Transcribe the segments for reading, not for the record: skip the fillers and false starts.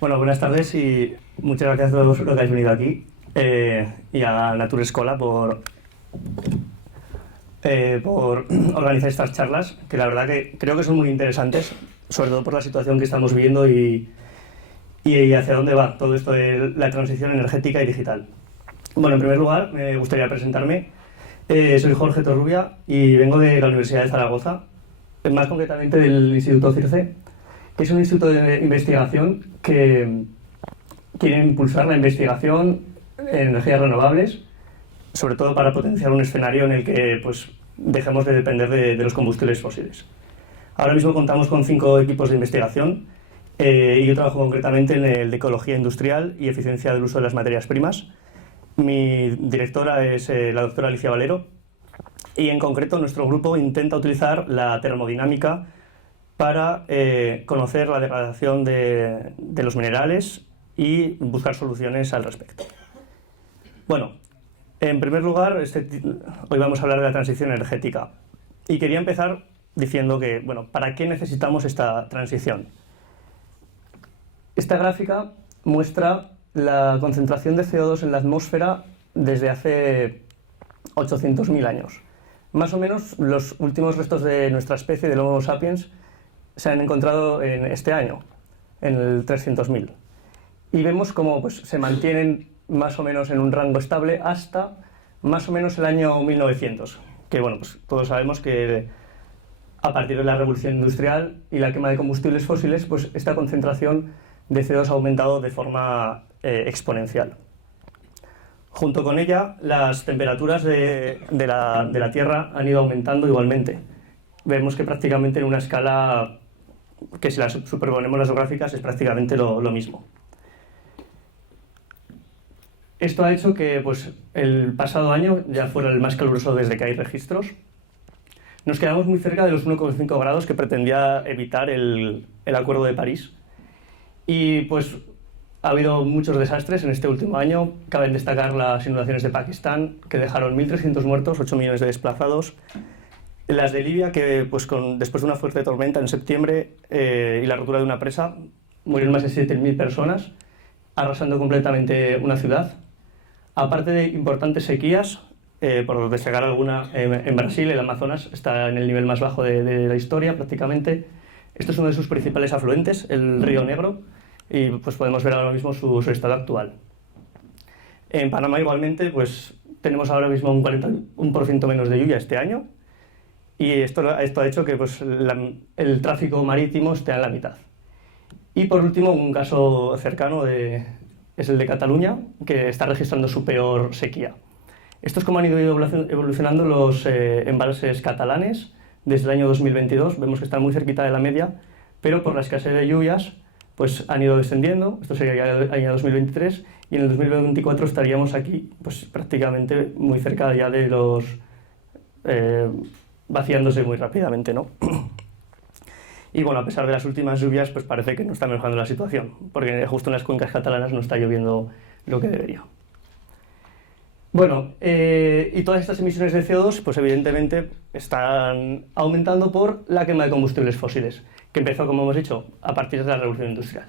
Bueno, buenas tardes y muchas gracias a todos los que habéis venido aquí y a Nature Escola por organizar estas charlas, que la verdad que creo que son muy interesantes, sobre todo por la situación que estamos viviendo y hacia dónde va todo esto de la transición energética y digital. Bueno, en primer lugar, me gustaría presentarme. Soy Jorge Torrubia y vengo de la Universidad de Zaragoza, más concretamente del Instituto CIRCE, que es un instituto de investigación que quiere impulsar la investigación en energías renovables, sobre todo para potenciar un escenario en el que pues, dejemos de depender de los combustibles fósiles. Ahora mismo contamos con 5 equipos de investigación y yo trabajo concretamente en el de ecología industrial y eficiencia del uso de las materias primas. Mi directora es la doctora Alicia Valero y en concreto nuestro grupo intenta utilizar la termodinámica para conocer la degradación de los minerales y buscar soluciones al respecto. Bueno, en primer lugar, hoy vamos a hablar de la transición energética y quería empezar diciendo que, bueno, ¿para qué necesitamos esta transición? Esta gráfica muestra la concentración de CO2 en la atmósfera desde hace 800.000 años. Más o menos los últimos restos de nuestra especie, del Homo sapiens, se han encontrado en este año, en el 300.000. Y vemos cómo pues, se mantienen más o menos en un rango estable hasta más o menos el año 1900. Que bueno, pues todos sabemos que a partir de la revolución industrial y la quema de combustibles fósiles, pues esta concentración de CO2 ha aumentado de forma exponencial. Junto con ella, las temperaturas de la Tierra han ido aumentando igualmente. Vemos que prácticamente en una escala que si las superponemos las gráficas es prácticamente lo mismo. Esto ha hecho que pues, el pasado año ya fuera el más caluroso desde que hay registros. Nos quedamos muy cerca de los 1,5 grados que pretendía evitar el Acuerdo de París. Y pues ha habido muchos desastres en este último año. Caben destacar las inundaciones de Pakistán, que dejaron 1.300 muertos, 8 millones de desplazados. Las de Libia, que pues, después de una fuerte tormenta en septiembre y la rotura de una presa, murieron más de 7.000 personas, arrasando completamente una ciudad. Aparte de importantes sequías, por destacar alguna, en Brasil el Amazonas está en el nivel más bajo de la historia prácticamente. Esto es uno de sus principales afluentes, el Río Negro, y pues podemos ver ahora mismo su estado actual. En Panamá igualmente pues, tenemos ahora mismo un 41% menos de lluvia este año, y esto ha hecho que pues, el tráfico marítimo esté a la mitad. Y por último, un caso cercano es el de Cataluña, que está registrando su peor sequía. Esto es como han ido evolucionando los embalses catalanes desde el año 2022. Vemos que están muy cerquita de la media, pero por la escasez de lluvias pues, han ido descendiendo. Esto sería el año 2023 y en el 2024 estaríamos aquí pues, prácticamente muy cerca ya de los... vaciándose muy rápidamente, ¿no? Y bueno, a pesar de las últimas lluvias, pues parece que no está mejorando la situación, porque justo en las cuencas catalanas no está lloviendo lo que debería. Bueno, y todas estas emisiones de CO2, pues evidentemente están aumentando por la quema de combustibles fósiles, que empezó, como hemos dicho, a partir de la revolución industrial.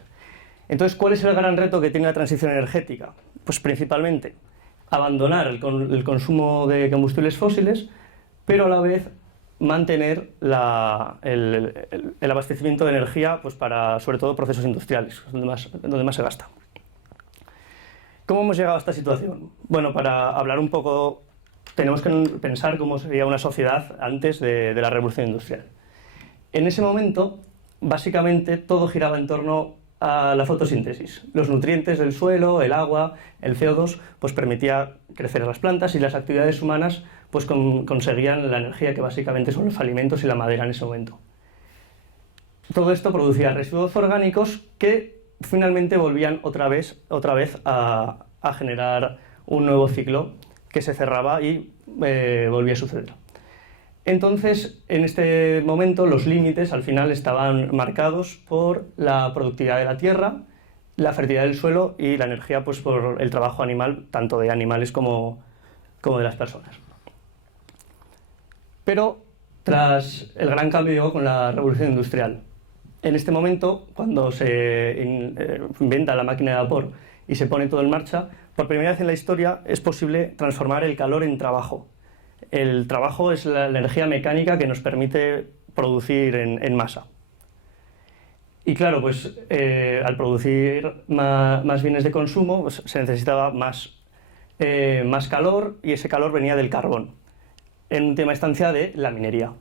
Entonces, ¿cuál es el gran reto que tiene la transición energética? Pues principalmente abandonar el consumo de combustibles fósiles, pero a la vez mantener el abastecimiento de energía pues para, sobre todo, procesos industriales, donde más se gasta. ¿Cómo hemos llegado a esta situación? Bueno, para hablar un poco, tenemos que pensar cómo sería una sociedad antes de la revolución industrial. En ese momento, básicamente, todo giraba en torno a la fotosíntesis. Los nutrientes del suelo, el agua, el CO2, pues permitía crecer a las plantas y las actividades humanas pues conseguían la energía que básicamente son los alimentos y la madera en ese momento. Todo esto producía residuos orgánicos que finalmente volvían otra vez a generar un nuevo ciclo que se cerraba y volvía a suceder. Entonces, en este momento, los límites al final estaban marcados por la productividad de la tierra, la fertilidad del suelo y la energía pues, por el trabajo animal, tanto de animales como de las personas. Pero tras el gran cambio llegó con la revolución industrial. En este momento, cuando se inventa la máquina de vapor y se pone todo en marcha, por primera vez en la historia es posible transformar el calor en trabajo. El trabajo es la energía mecánica que nos permite producir en masa. Y claro, pues al producir más bienes de consumo, pues, se necesitaba más calor, y ese calor venía del carbón, en última instancia de la minería.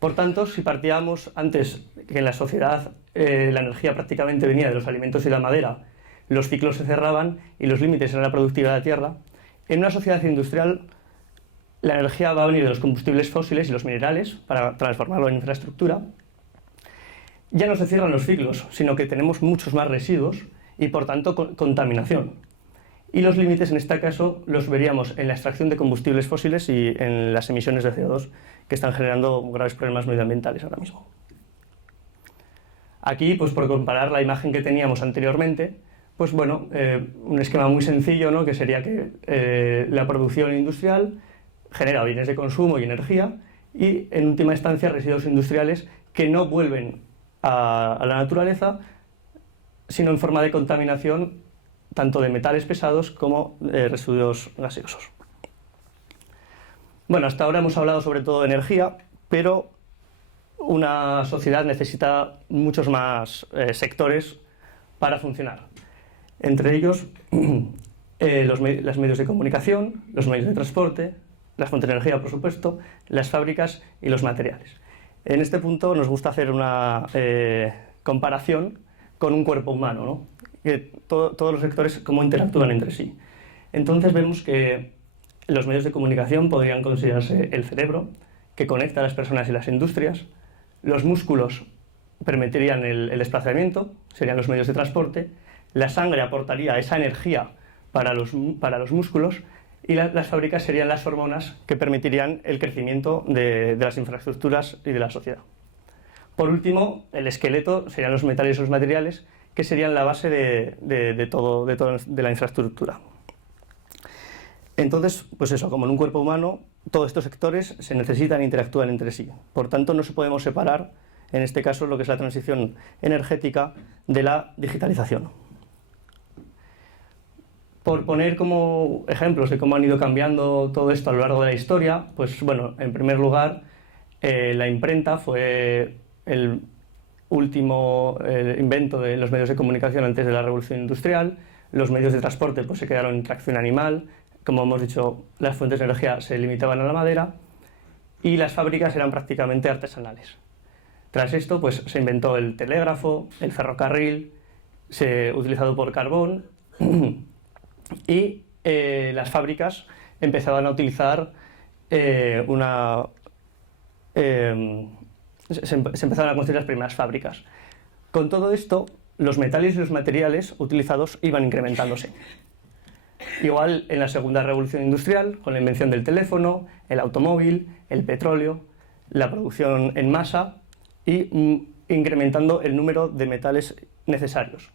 Por tanto, si partíamos antes que en la sociedad la energía prácticamente venía de los alimentos y la madera, los ciclos se cerraban y los límites eran la productividad de la tierra, en una sociedad industrial la energía va a venir de los combustibles fósiles y los minerales para transformarlo en infraestructura. Ya no se cierran los ciclos, sino que tenemos muchos más residuos y por tanto contaminación. Y los límites en este caso los veríamos en la extracción de combustibles fósiles y en las emisiones de CO2, que están generando graves problemas medioambientales ahora mismo. Aquí, pues por comparar la imagen que teníamos anteriormente, pues bueno, un esquema muy sencillo, ¿no? Que sería que la producción industrial genera bienes de consumo y energía, y en última instancia residuos industriales que no vuelven a la naturaleza, sino en forma de contaminación tanto de metales pesados como de residuos gaseosos. Bueno, hasta ahora hemos hablado sobre todo de energía, pero una sociedad necesita muchos más sectores para funcionar. Entre ellos, los medios de comunicación, los medios de transporte, las fuentes de energía, por supuesto, las fábricas y los materiales. En este punto nos gusta hacer una comparación con un cuerpo humano, ¿no? Que todos los sectores cómo interactúan entre sí. Entonces vemos que los medios de comunicación podrían considerarse el cerebro, que conecta a las personas y las industrias. Los músculos permitirían el desplazamiento, serían los medios de transporte. La sangre aportaría esa energía para los músculos, y las fábricas serían las hormonas que permitirían el crecimiento de las infraestructuras y de la sociedad. Por último, el esqueleto serían los metales y los materiales, que serían la base de la infraestructura. Entonces, pues eso, como en un cuerpo humano, todos estos sectores se necesitan e interactúan entre sí. Por tanto, no podemos separar, en este caso, lo que es la transición energética de la digitalización. Por poner como ejemplos de cómo han ido cambiando todo esto a lo largo de la historia, pues bueno, en primer lugar, la imprenta fue el último invento de los medios de comunicación antes de la revolución industrial. Los medios de transporte pues se quedaron en tracción animal. Como hemos dicho, las fuentes de energía se limitaban a la madera y las fábricas eran prácticamente artesanales. Tras esto pues se inventó el telégrafo, el ferrocarril, utilizado por carbón, y las fábricas empezaban a utilizar se empezaron a construir las primeras fábricas. Con todo esto, los metales y los materiales utilizados iban incrementándose. Igual en la segunda revolución industrial, con la invención del teléfono, el automóvil, el petróleo, la producción en masa y incrementando el número de metales necesarios.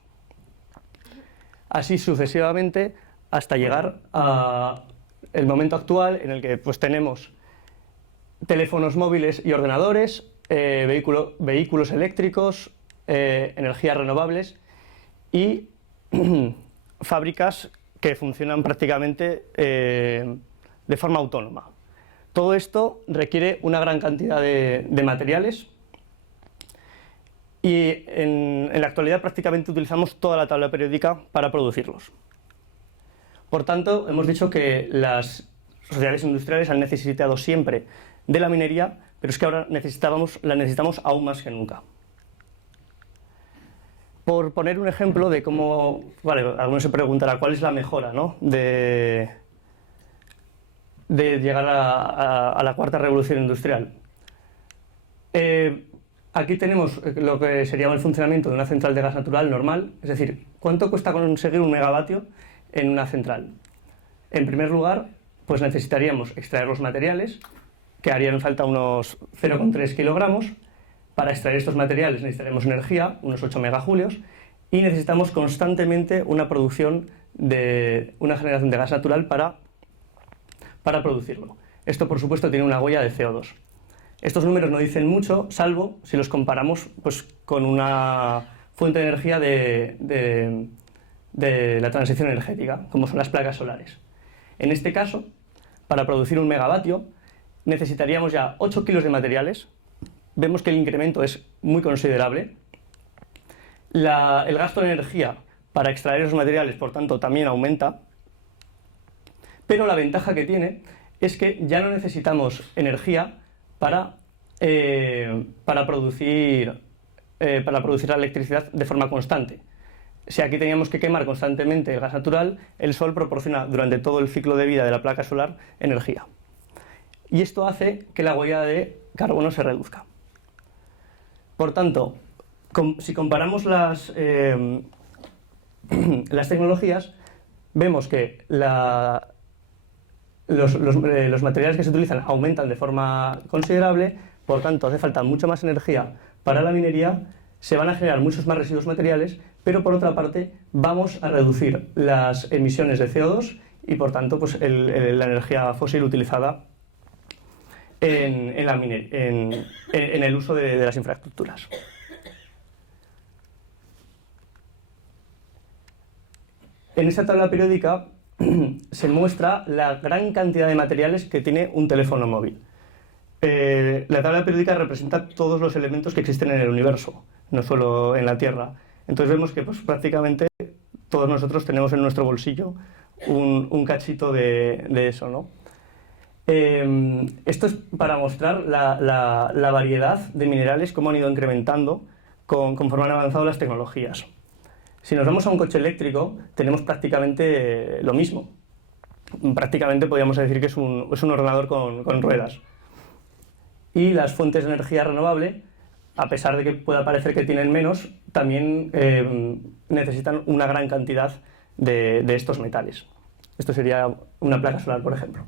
Así sucesivamente hasta llegar al momento actual en el que pues, tenemos teléfonos móviles y ordenadores, vehículos eléctricos, energías renovables y fábricas que funcionan prácticamente de forma autónoma. Todo esto requiere una gran cantidad de materiales y en la actualidad prácticamente utilizamos toda la tabla periódica para producirlos. Por tanto, hemos dicho que las sociedades industriales han necesitado siempre de la minería, pero es que ahora la necesitamos aún más que nunca. Por poner un ejemplo de cómo, vale, alguno se preguntará cuál es la mejora, ¿no? de llegar a la cuarta revolución industrial. Aquí tenemos lo que sería el funcionamiento de una central de gas natural normal, es decir, ¿cuánto cuesta conseguir un megavatio en una central? En primer lugar, pues necesitaríamos extraer los materiales, que harían falta unos 0,3 kilogramos. Para extraer estos materiales necesitaremos energía, unos 8 megajulios, y necesitamos constantemente una producción de una generación de gas natural para producirlo. Esto, por supuesto, tiene una huella de CO2. Estos números no dicen mucho, salvo si los comparamos pues, con una fuente de energía de la transición energética, como son las placas solares. En este caso, para producir 1 megavatio, necesitaríamos ya 8 kilos de materiales. Vemos que el incremento es muy considerable. El gasto de energía para extraer esos materiales, por tanto, también aumenta. Pero la ventaja que tiene es que ya no necesitamos energía para producir la electricidad de forma constante. Si aquí teníamos que quemar constantemente el gas natural, el sol proporciona durante todo el ciclo de vida de la placa solar energía. Y esto hace que la huella de carbono se reduzca. Por tanto, si comparamos las tecnologías, vemos que los materiales que se utilizan aumentan de forma considerable, por tanto hace falta mucha más energía para la minería, se van a generar muchos más residuos materiales, pero por otra parte vamos a reducir las emisiones de CO2 y por tanto pues, la energía fósil utilizada en el uso de las infraestructuras. En esta tabla periódica se muestra la gran cantidad de materiales que tiene un teléfono móvil. La tabla periódica representa todos los elementos que existen en el universo, no solo en la Tierra. Entonces vemos que pues, prácticamente todos nosotros tenemos en nuestro bolsillo un cachito de eso, ¿no? Esto es para mostrar la variedad de minerales, cómo han ido incrementando conforme han avanzado las tecnologías. Si nos vamos a un coche eléctrico, tenemos prácticamente lo mismo. Prácticamente podríamos decir que es un ordenador con ruedas. Y las fuentes de energía renovable, a pesar de que pueda parecer que tienen menos, también necesitan una gran cantidad de estos metales. Esto sería una placa solar, por ejemplo.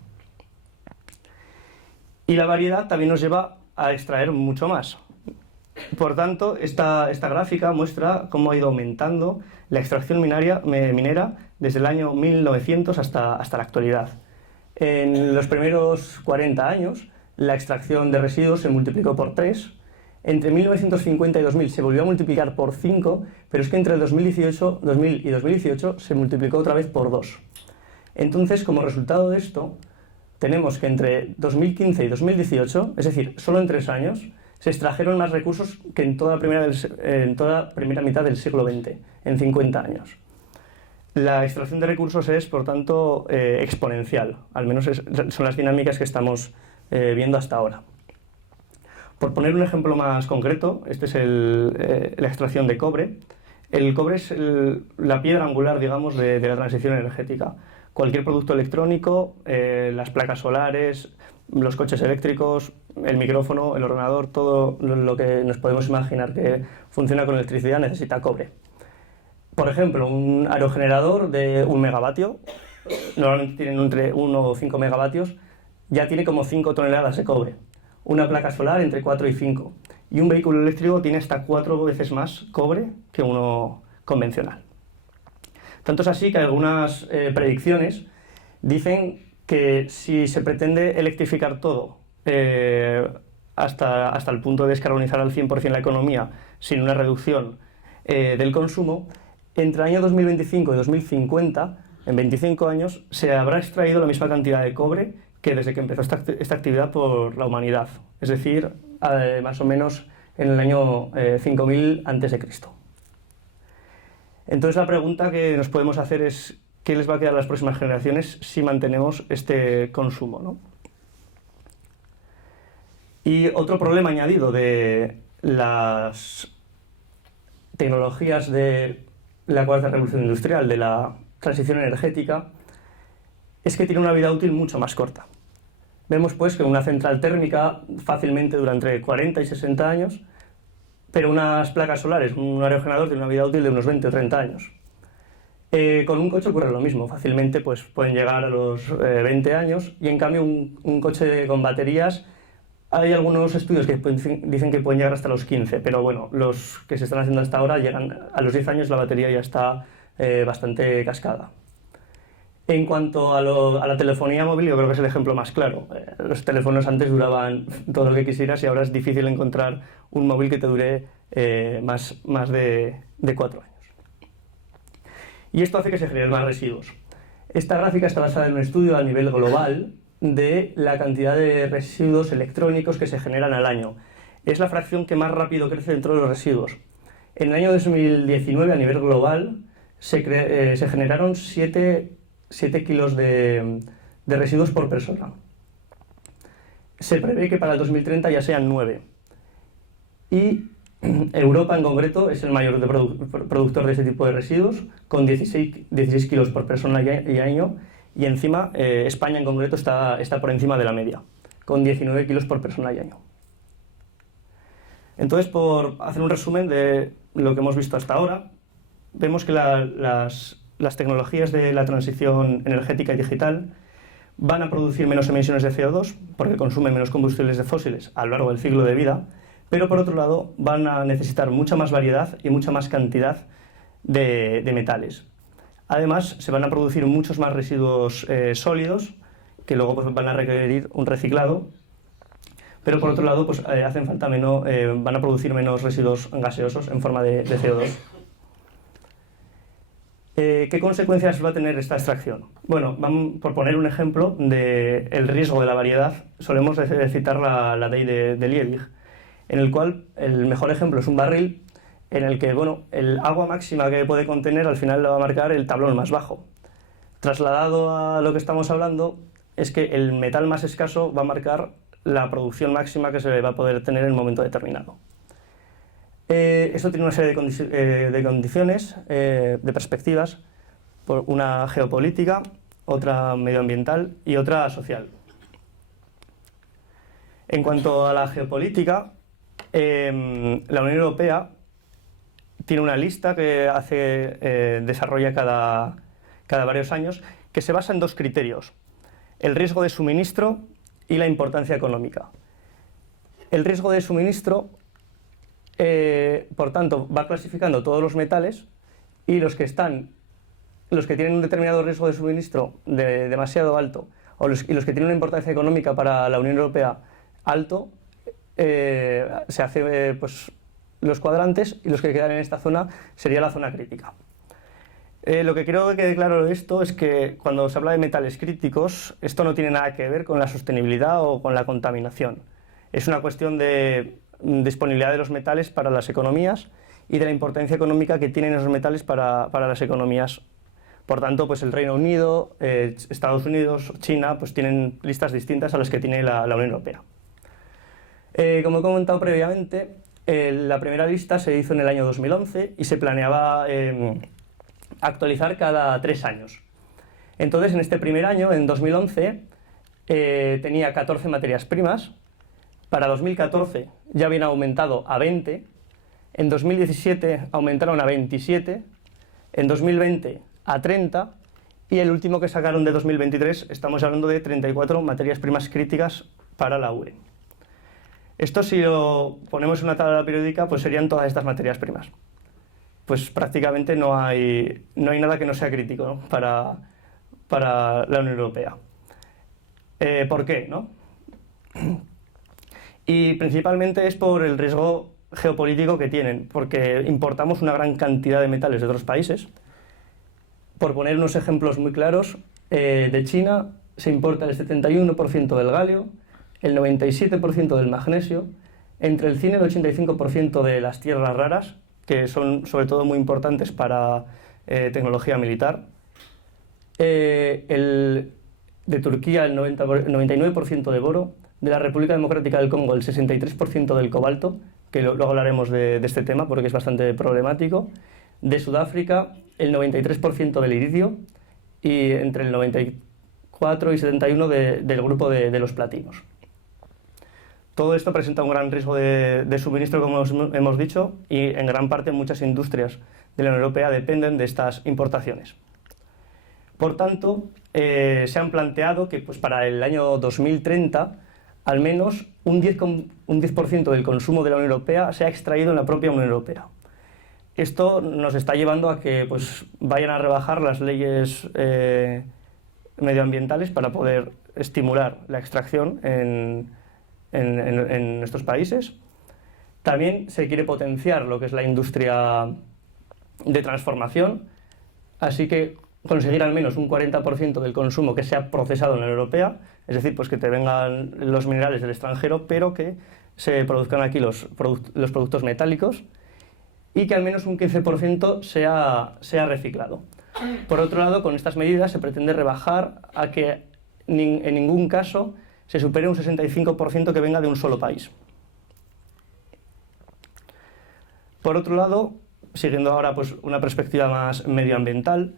Y la variedad también nos lleva a extraer mucho más. Por tanto, esta gráfica muestra cómo ha ido aumentando la extracción minera desde el año 1900 hasta la actualidad. En los primeros 40 años, la extracción de residuos se multiplicó por 3. Entre 1950 y 2000 se volvió a multiplicar por 5, pero es que entre 2000 y 2018 se multiplicó otra vez por 2. Entonces, como resultado de esto, tenemos que entre 2015 y 2018, es decir, solo en 3 años, se extrajeron más recursos que en toda la primera mitad del siglo XX, en 50 años. La extracción de recursos es, por tanto, exponencial, al menos son las dinámicas que estamos viendo hasta ahora. Por poner un ejemplo más concreto, este es la extracción de cobre. El cobre es la piedra angular, digamos, de la transición energética. Cualquier producto electrónico, las placas solares, los coches eléctricos, el micrófono, el ordenador, todo lo que nos podemos imaginar que funciona con electricidad necesita cobre. Por ejemplo, un aerogenerador de 1 megavatio, normalmente tienen entre 1 o 5 megavatios, ya tiene como 5 toneladas de cobre. Una placa solar entre 4 y 5. Y un vehículo eléctrico tiene hasta 4 veces más cobre que uno convencional. Tanto es así que algunas predicciones dicen que si se pretende electrificar todo hasta el punto de descarbonizar al 100% la economía sin una reducción del consumo, entre el año 2025 y 2050, en 25 años, se habrá extraído la misma cantidad de cobre que desde que empezó esta actividad por la humanidad, es decir, más o menos en el año 5000 a.C. Entonces la pregunta que nos podemos hacer es ¿qué les va a quedar a las próximas generaciones si mantenemos este consumo, ¿no? Y otro problema añadido de las tecnologías de la cuarta revolución industrial, de la transición energética, es que tiene una vida útil mucho más corta. Vemos pues que una central térmica fácilmente dura entre 40 y 60 años, pero unas placas solares, un aerogenerador tiene una vida útil de unos 20 o 30 años. Con un coche ocurre lo mismo, fácilmente pues, pueden llegar a los 20 años y en cambio un coche con baterías, hay algunos estudios que dicen que pueden llegar hasta los 15, pero bueno, los que se están haciendo hasta ahora llegan a los 10 años, la batería ya está bastante cascada. En cuanto a la telefonía móvil, yo creo que es el ejemplo más claro. Los teléfonos antes duraban todo lo que quisieras y ahora es difícil encontrar un móvil que te dure más de 4 años. Y esto hace que se generen más residuos. Esta gráfica está basada en un estudio a nivel global de la cantidad de residuos electrónicos que se generan al año. Es la fracción que más rápido crece dentro de los residuos. En el año 2019, a nivel global, se generaron 7 kilos de residuos por persona. Se prevé que para el 2030 ya sean 9. Y Europa en concreto es el mayor productor de este tipo de residuos, con 16 kilos por persona y año, y encima España en concreto está por encima de la media, con 19 kilos por persona y año. Entonces, por hacer un resumen de lo que hemos visto hasta ahora, vemos que las tecnologías de la transición energética y digital van a producir menos emisiones de CO2 porque consumen menos combustibles de fósiles a lo largo del ciclo de vida, pero por otro lado van a necesitar mucha más variedad y mucha más cantidad de metales. Además, se van a producir muchos más residuos sólidos que luego pues, van a requerir un reciclado, pero por otro lado pues, van a producir menos residuos gaseosos en forma de CO2. ¿Qué consecuencias va a tener esta extracción? Bueno, por poner un ejemplo del riesgo de la variedad, solemos citar la ley de Liebig, en el cual el mejor ejemplo es un barril en el que el agua máxima que puede contener al final le va a marcar el tablón más bajo. Trasladado a lo que estamos hablando, es que el metal más escaso va a marcar la producción máxima que se va a poder tener en un momento determinado. Esto tiene una serie de condiciones, de perspectivas, una geopolítica, otra medioambiental y otra social. En cuanto a la geopolítica, la Unión Europea tiene una lista que desarrolla cada varios años, que se basa en 2 criterios: el riesgo de suministro y la importancia económica. El riesgo de suministro, por tanto, va clasificando todos los metales, y los que tienen un determinado riesgo de suministro demasiado alto y los que tienen una importancia económica para la Unión Europea alto, se hace los cuadrantes, y los que quedan en esta zona sería la zona crítica. Lo que quiero que quede claro de esto es que cuando se habla de metales críticos, esto no tiene nada que ver con la sostenibilidad o con la contaminación. Es una cuestión de disponibilidad de los metales para las economías y de la importancia económica que tienen esos metales para las economías. Por tanto, pues el Reino Unido, Estados Unidos, China, pues tienen listas distintas a las que tiene la Unión Europea. Como he comentado previamente, la primera lista se hizo en el año 2011 y se planeaba actualizar cada 3 años. Entonces, en este primer año, en 2011, tenía 14 materias primas. Para 2014 ya habían aumentado a 20, en 2017 aumentaron a 27, en 2020 a 30, y el último que sacaron de 2023 estamos hablando de 34 materias primas críticas para la UE. Esto, si lo ponemos en una tabla periódica, pues serían todas estas materias primas. Pues prácticamente no hay nada que no sea crítico, ¿no? para la Unión Europea. ¿Por qué, no? Y principalmente es por el riesgo geopolítico que tienen, porque importamos una gran cantidad de metales de otros países. Por poner unos ejemplos muy claros, de China se importa el 71% del galio, el 97% del magnesio, entre el 100 y el 85% de las tierras raras, que son sobre todo muy importantes para tecnología militar. De Turquía el 99% de boro, de la República Democrática del Congo el 63% del cobalto, que luego hablaremos de este tema porque es bastante problemático, de Sudáfrica el 93% del iridio, y entre el 94 y 71 del grupo de los platinos. Todo esto presenta un gran riesgo de suministro, como hemos dicho, y en gran parte muchas industrias de la Unión Europea dependen de estas importaciones. Por tanto, se han planteado que para el año 2030 al menos un 10% del consumo de la Unión Europea sea extraído en la propia Unión Europea. Esto nos está llevando a que vayan a rebajar las leyes medioambientales para poder estimular la extracción en nuestros países. También se quiere potenciar lo que es la industria de transformación, así que conseguir al menos un 40% del consumo que sea procesado en la Unión Europea, es decir, pues que te vengan los minerales del extranjero, pero que se produzcan aquí los productos metálicos, y que al menos un 15% sea reciclado. Por otro lado, con estas medidas se pretende rebajar a que en ningún caso se supere un 65% que venga de un solo país. Por otro lado, siguiendo ahora pues una perspectiva más medioambiental,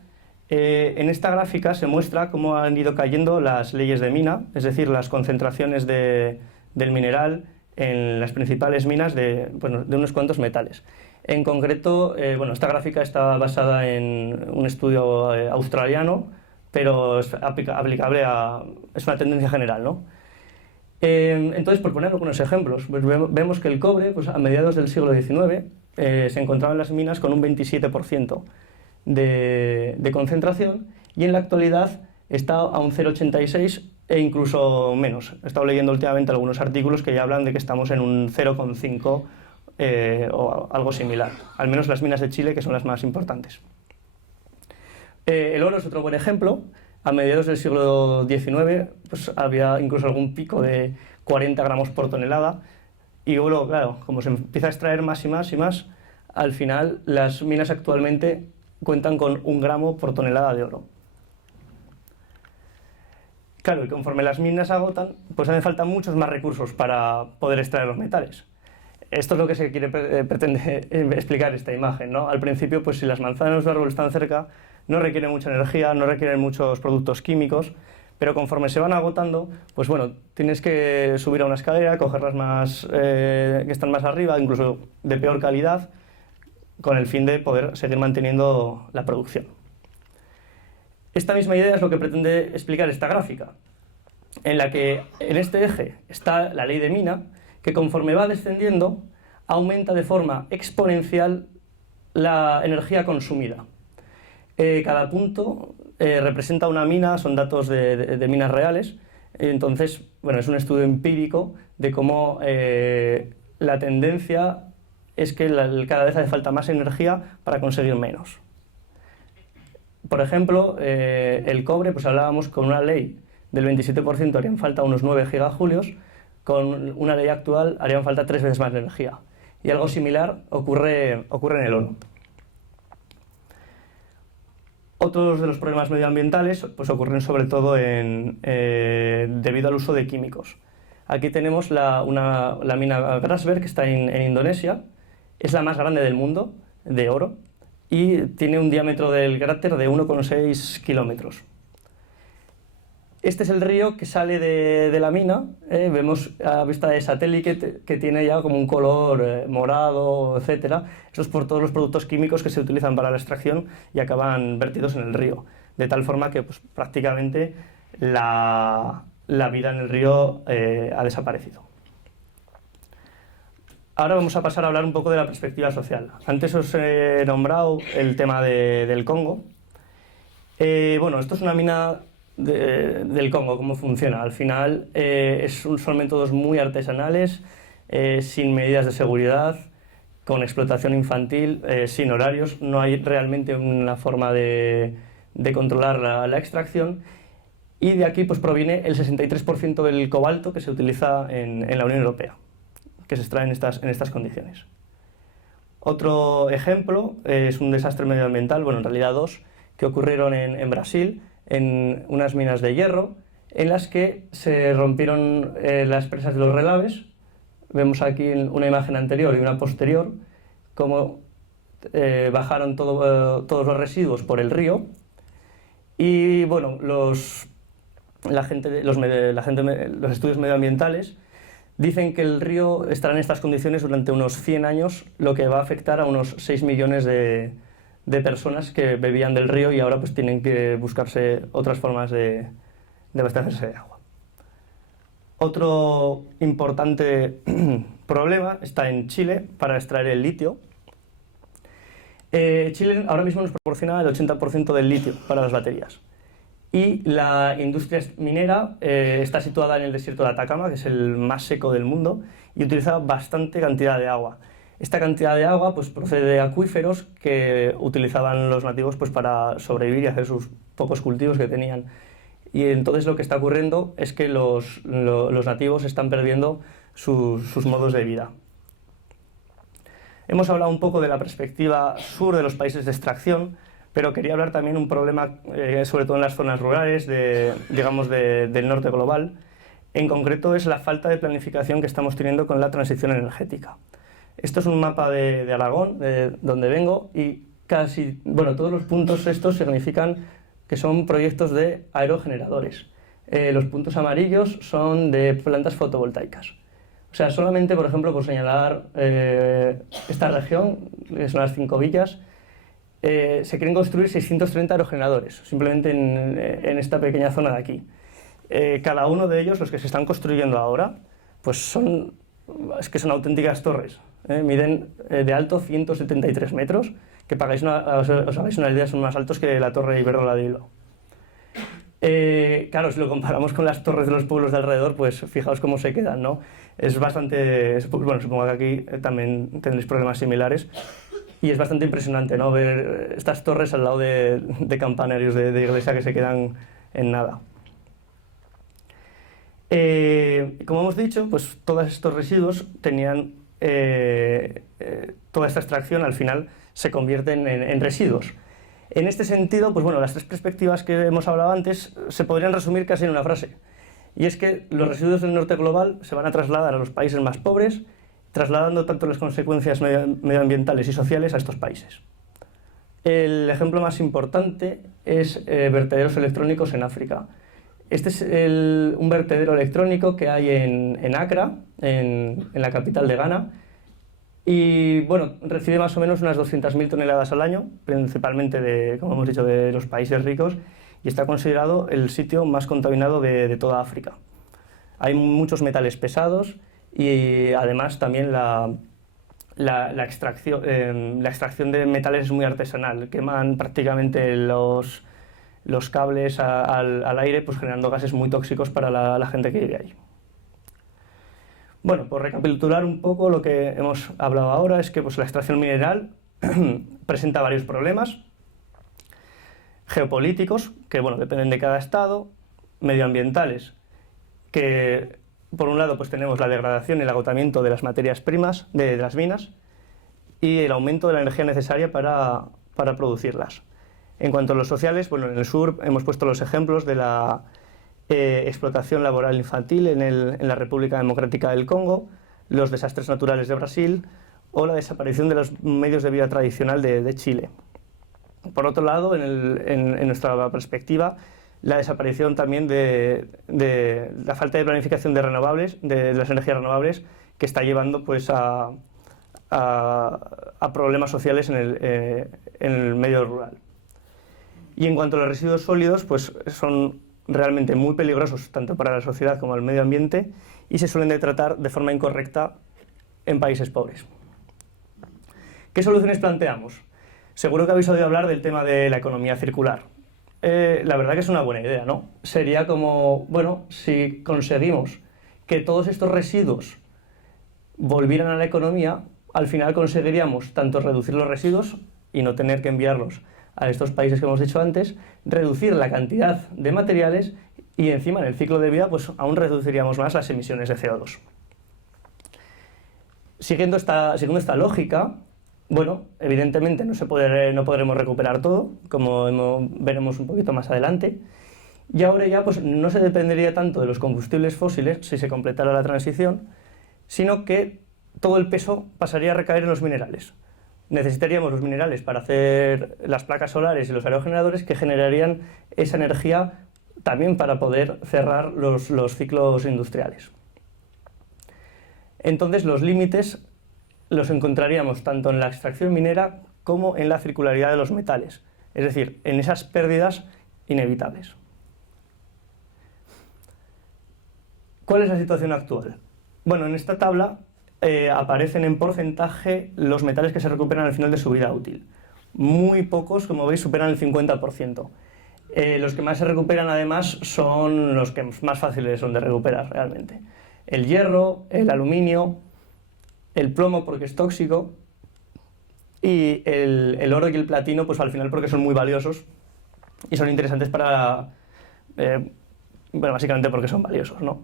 en esta gráfica se muestra cómo han ido cayendo las leyes de mina, es decir, las concentraciones del mineral en las principales minas de unos cuantos metales. En concreto, esta gráfica está basada en un estudio australiano, pero es aplicable es una tendencia general, ¿no? Entonces, por poner algunos ejemplos, pues vemos que el cobre, pues a mediados del siglo XIX, se encontraba en las minas con un 27% de concentración, y en la actualidad está a un 0,86 e incluso menos. He estado leyendo últimamente algunos artículos que ya hablan de que estamos en un 0,5 o algo similar, al menos las minas de Chile, que son las más importantes. El oro es otro buen ejemplo. A mediados del siglo XIX pues había incluso algún pico de 40 gramos por tonelada, y luego, claro, como se empieza a extraer más y más y más, al final las minas actualmente cuentan con 1 gramo por tonelada de oro. Claro, y conforme las minas agotan, pues hacen falta muchos más recursos para poder extraer los metales. Esto es lo que se pretende explicar esta imagen, ¿no? Al principio, pues si las manzanas de los árboles están cerca, no requieren mucha energía, no requieren muchos productos químicos, pero conforme se van agotando, pues bueno, tienes que subir a una escalera, cogerlas más, que están más arriba, incluso de peor calidad, con el fin de poder seguir manteniendo la producción. Esta misma idea es lo que pretende explicar esta gráfica, en la que en este eje está la ley de mina, que conforme va descendiendo, aumenta de forma exponencial la energía consumida. Cada punto representa una mina, son datos de minas reales, entonces, bueno, es un estudio empírico de cómo la tendencia es que cada vez hace falta más energía para conseguir menos. Por ejemplo, el cobre, pues hablábamos con una ley del 27% harían falta unos 9 gigajulios, con una ley actual harían falta 3 veces más de energía. Y algo similar ocurre en el oro. Otros de los problemas medioambientales pues ocurren sobre todo debido al uso de químicos. Aquí tenemos la mina Grasberg, que está en Indonesia. Es la más grande del mundo de oro y tiene un diámetro del cráter de 1,6 kilómetros. Este es el río que sale de la mina. Vemos a vista de satélite que tiene ya como un color morado, etc. Eso es por todos los productos químicos que se utilizan para la extracción y acaban vertidos en el río. De tal forma que pues, prácticamente la vida en el río ha desaparecido. Ahora vamos a pasar a hablar un poco de la perspectiva social. Antes os he nombrado el tema del Congo. Esto es una mina del Congo, cómo funciona. Al final son métodos muy artesanales, sin medidas de seguridad, con explotación infantil, sin horarios. No hay realmente una forma de controlar la extracción, y de aquí pues, proviene el 63% del cobalto que se utiliza en la Unión Europea, que se extrae en estas condiciones. Otro ejemplo es un desastre medioambiental, bueno, en realidad dos, que ocurrieron en Brasil, en unas minas de hierro, en las que se rompieron las presas de los relaves. Vemos aquí una imagen anterior y una posterior, cómo bajaron todos los residuos por el río, y bueno, los estudios medioambientales dicen que el río estará en estas condiciones durante unos 100 años, lo que va a afectar a unos 6 millones de personas que bebían del río y ahora pues tienen que buscarse otras formas de abastecerse de agua. Otro importante problema está en Chile para extraer el litio. Chile ahora mismo nos proporciona el 80% del litio para las baterías. Y la industria minera está situada en el desierto de Atacama, que es el más seco del mundo, y utiliza bastante cantidad de agua. Esta cantidad de agua pues, procede de acuíferos que utilizaban los nativos pues, para sobrevivir y hacer sus pocos cultivos que tenían. Y entonces lo que está ocurriendo es que los nativos están perdiendo sus modos de vida. Hemos hablado un poco de la perspectiva sur de los países de extracción, pero quería hablar también de un problema, sobre todo en las zonas rurales, del norte global. En concreto es la falta de planificación que estamos teniendo con la transición energética. Esto es un mapa de Aragón, de donde vengo, y todos los puntos estos significan que son proyectos de aerogeneradores. Los puntos amarillos son de plantas fotovoltaicas. O sea, solamente, por ejemplo, por señalar esta región, que son las 5 villas, se quieren construir 630 aerogeneradores, simplemente en esta pequeña zona de aquí. Cada uno de ellos, los que se están construyendo ahora, pues son auténticas torres. Miden de alto 173 metros, que os hagáis una idea, son más altos que la Torre Iberdrola de Bilbao. Claro, si lo comparamos con las torres de los pueblos de alrededor, pues fijaos cómo se quedan, ¿no? Es bastante... Bueno, supongo que aquí también tendréis problemas similares. Y es bastante impresionante, ¿no? Ver estas torres al lado de campanarios de iglesia que se quedan en nada. Como hemos dicho, pues todos estos residuos tenían... toda esta extracción al final se convierten en residuos. En este sentido, pues bueno, las tres perspectivas que hemos hablado antes se podrían resumir casi en una frase. Y es que los residuos del norte global se van a trasladar a los países más pobres, trasladando tanto las consecuencias medioambientales y sociales a estos países. El ejemplo más importante es vertederos electrónicos en África. Este es un vertedero electrónico que hay en Accra, en la capital de Ghana, y bueno, recibe más o menos unas 200.000 toneladas al año, principalmente como hemos dicho, de los países ricos, y está considerado el sitio más contaminado de toda África. Hay muchos metales pesados y además también la extracción de metales es muy artesanal. Queman prácticamente los cables al aire, pues generando gases muy tóxicos para la gente que vive ahí. Bueno, por recapitular un poco lo que hemos hablado ahora, es que pues, la extracción mineral presenta varios problemas geopolíticos, que bueno, dependen de cada estado, medioambientales, que por un lado pues, tenemos la degradación y el agotamiento de las materias primas de las minas y el aumento de la energía necesaria para producirlas. En cuanto a los sociales, bueno, en el sur hemos puesto los ejemplos de la explotación laboral infantil en la República Democrática del Congo, los desastres naturales de Brasil o la desaparición de los medios de vida tradicional de Chile. Por otro lado, en nuestra perspectiva, la desaparición también de la falta de planificación de las energías renovables, que está llevando pues, a problemas sociales en el medio rural. Y en cuanto a los residuos sólidos, pues son realmente muy peligrosos tanto para la sociedad como el medio ambiente y se suelen tratar de forma incorrecta en países pobres. ¿Qué soluciones planteamos? Seguro que habéis oído hablar del tema de la economía circular. La verdad que es una buena idea, ¿no? Sería como, bueno, si conseguimos que todos estos residuos volvieran a la economía, al final conseguiríamos tanto reducir los residuos y no tener que enviarlos a estos países que hemos dicho antes, reducir la cantidad de materiales y encima en el ciclo de vida pues aún reduciríamos más las emisiones de CO2. Siguiendo esta lógica, bueno, evidentemente no podremos recuperar todo, como veremos un poquito más adelante, y ahora ya pues, no se dependería tanto de los combustibles fósiles si se completara la transición, sino que todo el peso pasaría a recaer en los minerales. Necesitaríamos los minerales para hacer las placas solares y los aerogeneradores que generarían esa energía también para poder cerrar los ciclos industriales. Entonces los límites los encontraríamos tanto en la extracción minera como en la circularidad de los metales, es decir, en esas pérdidas inevitables. ¿Cuál es la situación actual? Bueno, en esta tabla aparecen en porcentaje los metales que se recuperan al final de su vida útil. Muy pocos, como veis, superan el 50%. Los que más se recuperan además son los que más fáciles son de recuperar realmente. El hierro, el aluminio, el plomo porque es tóxico y el oro y el platino pues al final porque son muy valiosos y son interesantes para... bueno, básicamente porque son valiosos, ¿no?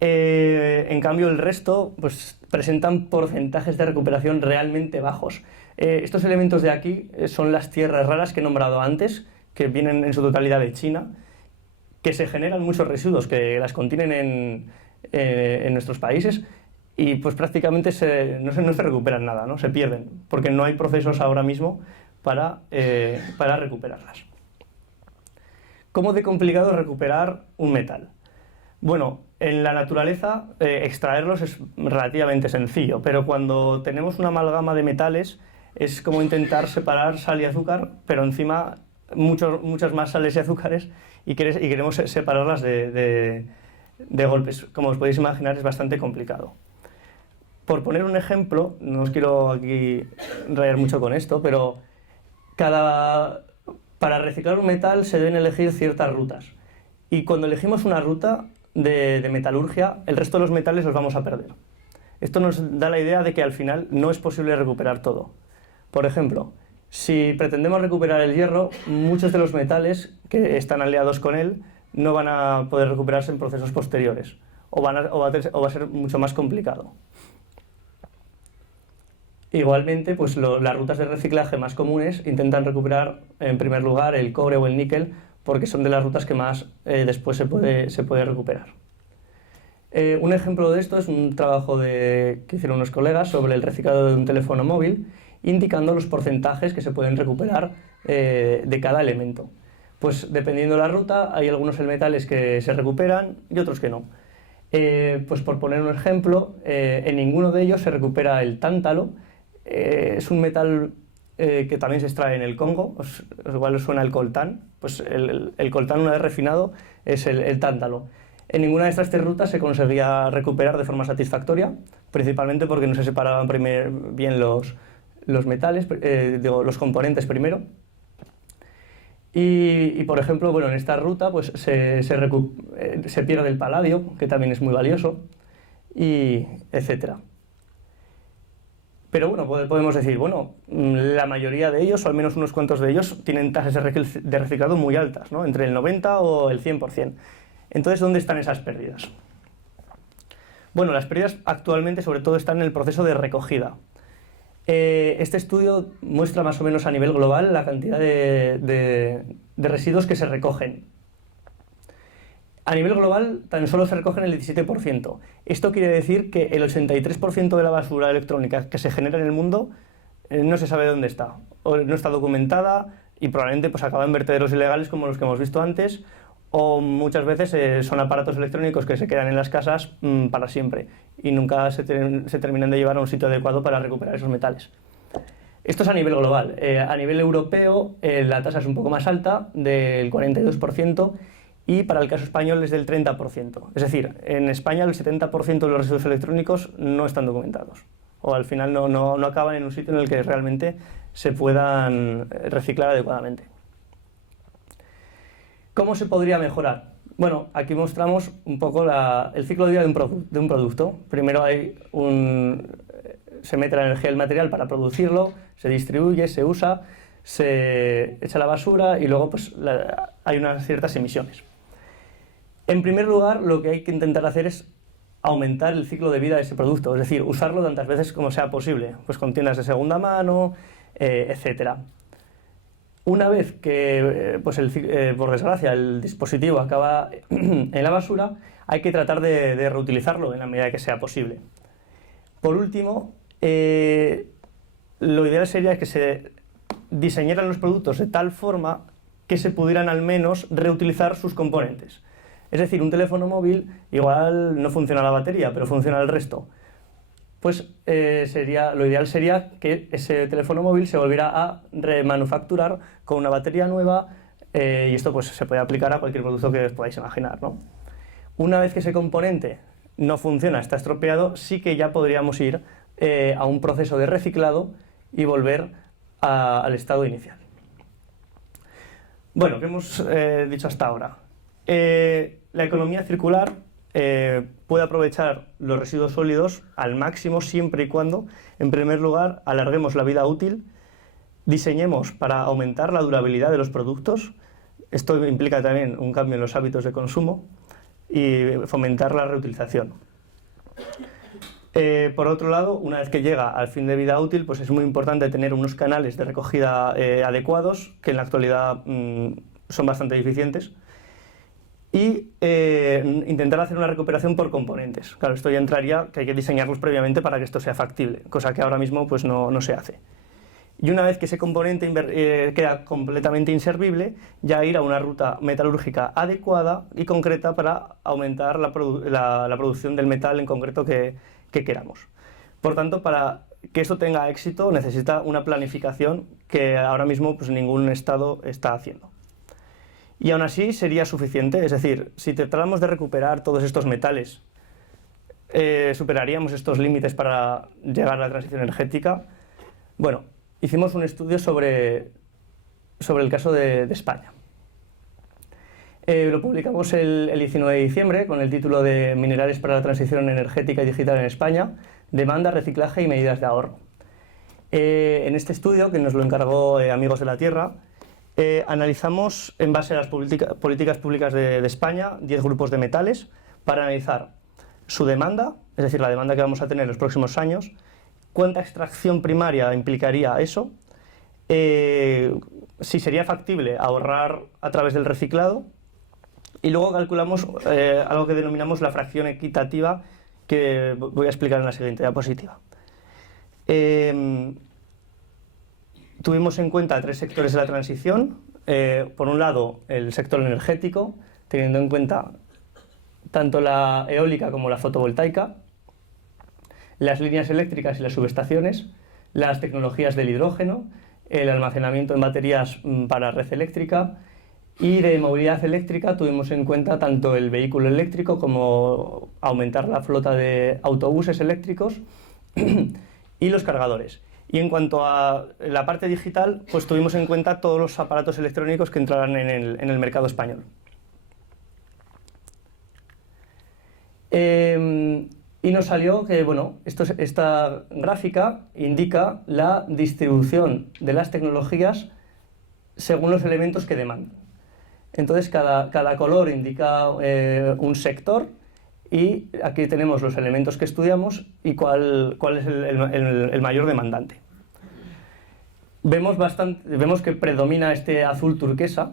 En cambio el resto pues presentan porcentajes de recuperación realmente bajos. Estos elementos de aquí son las tierras raras que he nombrado antes, que vienen en su totalidad de China, que se generan muchos residuos que las contienen en nuestros países y pues prácticamente no se recuperan nada, ¿no? Se pierden, porque no hay procesos ahora mismo para recuperarlas. ¿Cómo de complicado es recuperar un metal? Bueno, en la naturaleza extraerlos es relativamente sencillo, pero cuando tenemos una amalgama de metales es como intentar separar sal y azúcar, pero encima muchas más sales y azúcares y queremos separarlas de golpes. Como os podéis imaginar, es bastante complicado. Por poner un ejemplo, no os quiero aquí rayar mucho con esto, pero para reciclar un metal se deben elegir ciertas rutas. Y cuando elegimos una ruta de metalurgia, el resto de los metales los vamos a perder. Esto nos da la idea de que al final no es posible recuperar todo. Por ejemplo, si pretendemos recuperar el hierro, muchos de los metales que están aliados con él no van a poder recuperarse en procesos posteriores o va a ser mucho más complicado. Igualmente, pues las rutas de reciclaje más comunes intentan recuperar en primer lugar el cobre o el níquel porque son de las rutas que más después se puede recuperar. Un ejemplo de esto es un trabajo que hicieron unos colegas sobre el reciclado de un teléfono móvil, indicando los porcentajes que se pueden recuperar de cada elemento. Pues dependiendo de la ruta, hay algunos metales que se recuperan y otros que no. Pues por poner un ejemplo, en ninguno de ellos se recupera el tántalo. Es un metal que también se extrae en el Congo, igual os suena el coltán. Pues el coltán, una vez refinado, es el tántalo. En ninguna de estas tres rutas se conseguía recuperar de forma satisfactoria, principalmente porque no se separaban bien los metales, los componentes primero. Y por ejemplo, bueno, en esta ruta pues se pierde el paladio, que también es muy valioso, y etcétera. Pero bueno, podemos decir, bueno, la mayoría de ellos, o al menos unos cuantos de ellos, tienen tasas de reciclado muy altas, ¿no? Entre el 90 o el 100%. Entonces, ¿dónde están esas pérdidas? Bueno, las pérdidas actualmente sobre todo están en el proceso de recogida. Este estudio muestra más o menos a nivel global la cantidad de residuos que se recogen. A nivel global tan solo se recogen el 17%. Esto quiere decir que el 83% de la basura electrónica que se genera en el mundo no se sabe dónde está, o no está documentada y probablemente pues acaba en vertederos ilegales como los que hemos visto antes, o muchas veces son aparatos electrónicos que se quedan en las casas para siempre y nunca se terminan de llevar a un sitio adecuado para recuperar esos metales. Esto es a nivel global. A nivel europeo la tasa es un poco más alta, del 42%, y para el caso español es del 30%. Es decir, en España el 70% de los residuos electrónicos no están documentados, o al final no acaban en un sitio en el que realmente se puedan reciclar adecuadamente. ¿Cómo se podría mejorar? Bueno, aquí mostramos un poco el ciclo de vida de un producto. Primero se mete la energía del material para producirlo, se distribuye, se usa, se echa a la basura y luego pues, hay unas ciertas emisiones. En primer lugar, lo que hay que intentar hacer es aumentar el ciclo de vida de ese producto, es decir, usarlo tantas veces como sea posible, pues con tiendas de segunda mano, etcétera. Una vez que, por desgracia, el dispositivo acaba en la basura, hay que tratar de reutilizarlo en la medida que sea posible. Por último, lo ideal sería que se diseñaran los productos de tal forma que se pudieran al menos reutilizar sus componentes. Es decir, un teléfono móvil igual no funciona la batería, pero funciona el resto. Pues lo ideal sería que ese teléfono móvil se volviera a remanufacturar con una batería nueva y esto pues se puede aplicar a cualquier producto que os podáis imaginar, ¿no? Una vez que ese componente no funciona, está estropeado, sí que ya podríamos ir a un proceso de reciclado y volver al estado inicial. Bueno, ¿qué hemos dicho hasta ahora? La economía circular puede aprovechar los residuos sólidos al máximo siempre y cuando, en primer lugar, alarguemos la vida útil, diseñemos para aumentar la durabilidad de los productos. Esto implica también un cambio en los hábitos de consumo y fomentar la reutilización. Por otro lado, una vez que llega al fin de vida útil, pues es muy importante tener unos canales de recogida adecuados, que en la actualidad son bastante deficientes, y intentar hacer una recuperación por componentes. Claro, esto ya entraría que hay que diseñarlos previamente para que esto sea factible, cosa que ahora mismo pues no se hace. Y una vez que ese componente queda completamente inservible, ya ir a una ruta metalúrgica adecuada y concreta para aumentar la producción del metal en concreto que queramos. Por tanto, para que esto tenga éxito necesita una planificación que ahora mismo pues, ningún Estado está haciendo. Y aún así sería suficiente, es decir, si tratáramos de recuperar todos estos metales, superaríamos estos límites para llegar a la transición energética. Bueno, hicimos un estudio sobre el caso de España. Lo publicamos el 19 de diciembre con el título de Minerales para la transición energética y digital en España, demanda, reciclaje y medidas de ahorro. En este estudio, que nos lo encargó Amigos de la Tierra, analizamos en base a las políticas públicas de España 10 grupos de metales para analizar su demanda, es decir, la demanda que vamos a tener en los próximos años, cuánta extracción primaria implicaría eso, si sería factible ahorrar a través del reciclado, y luego calculamos algo que denominamos la fracción equitativa, que voy a explicar en la siguiente diapositiva. Tuvimos en cuenta 3 sectores de la transición. Por un lado, el sector energético, teniendo en cuenta tanto la eólica como la fotovoltaica, las líneas eléctricas y las subestaciones, las tecnologías del hidrógeno, el almacenamiento en baterías para red eléctrica, y de movilidad eléctrica tuvimos en cuenta tanto el vehículo eléctrico como aumentar la flota de autobuses eléctricos y los cargadores. Y en cuanto a la parte digital, pues tuvimos en cuenta todos los aparatos electrónicos que entrarán en el mercado español. Y nos salió que, bueno, esta gráfica indica la distribución de las tecnologías según los elementos que demandan. Entonces, cada color indica un sector, y aquí tenemos los elementos que estudiamos y cuál es el mayor demandante. Vemos que predomina este azul turquesa,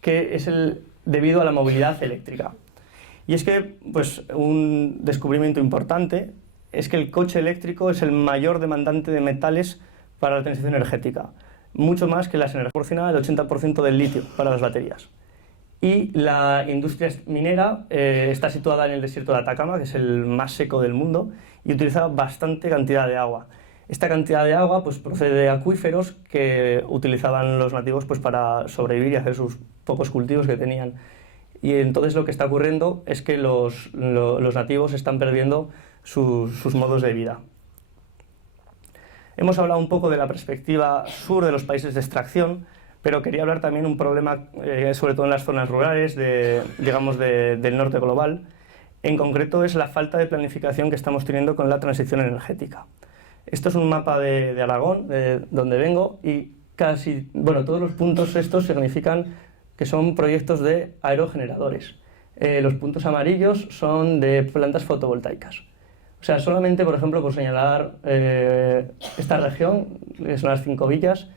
que es debido a la movilidad eléctrica. Y es que, pues, un descubrimiento importante es que el coche eléctrico es el mayor demandante de metales para la transición energética, mucho más que las energías. Proporciona el 80% del litio para las baterías. Y la industria minera está situada en el desierto de Atacama, que es el más seco del mundo, y utiliza bastante cantidad de agua. Esta cantidad de agua pues, procede de acuíferos que utilizaban los nativos pues, para sobrevivir y hacer sus pocos cultivos que tenían. Y entonces lo que está ocurriendo es que los nativos están perdiendo sus modos de vida. Hemos hablado un poco de la perspectiva sur de los países de extracción, pero quería hablar también de un problema, sobre todo en las zonas rurales, del norte global. En concreto es la falta de planificación que estamos teniendo con la transición energética. Esto es un mapa de Aragón, de donde vengo, y todos los puntos estos significan que son proyectos de aerogeneradores. Los puntos amarillos son de plantas fotovoltaicas. O sea, solamente, por ejemplo, por señalar esta región, que son las 5 villas,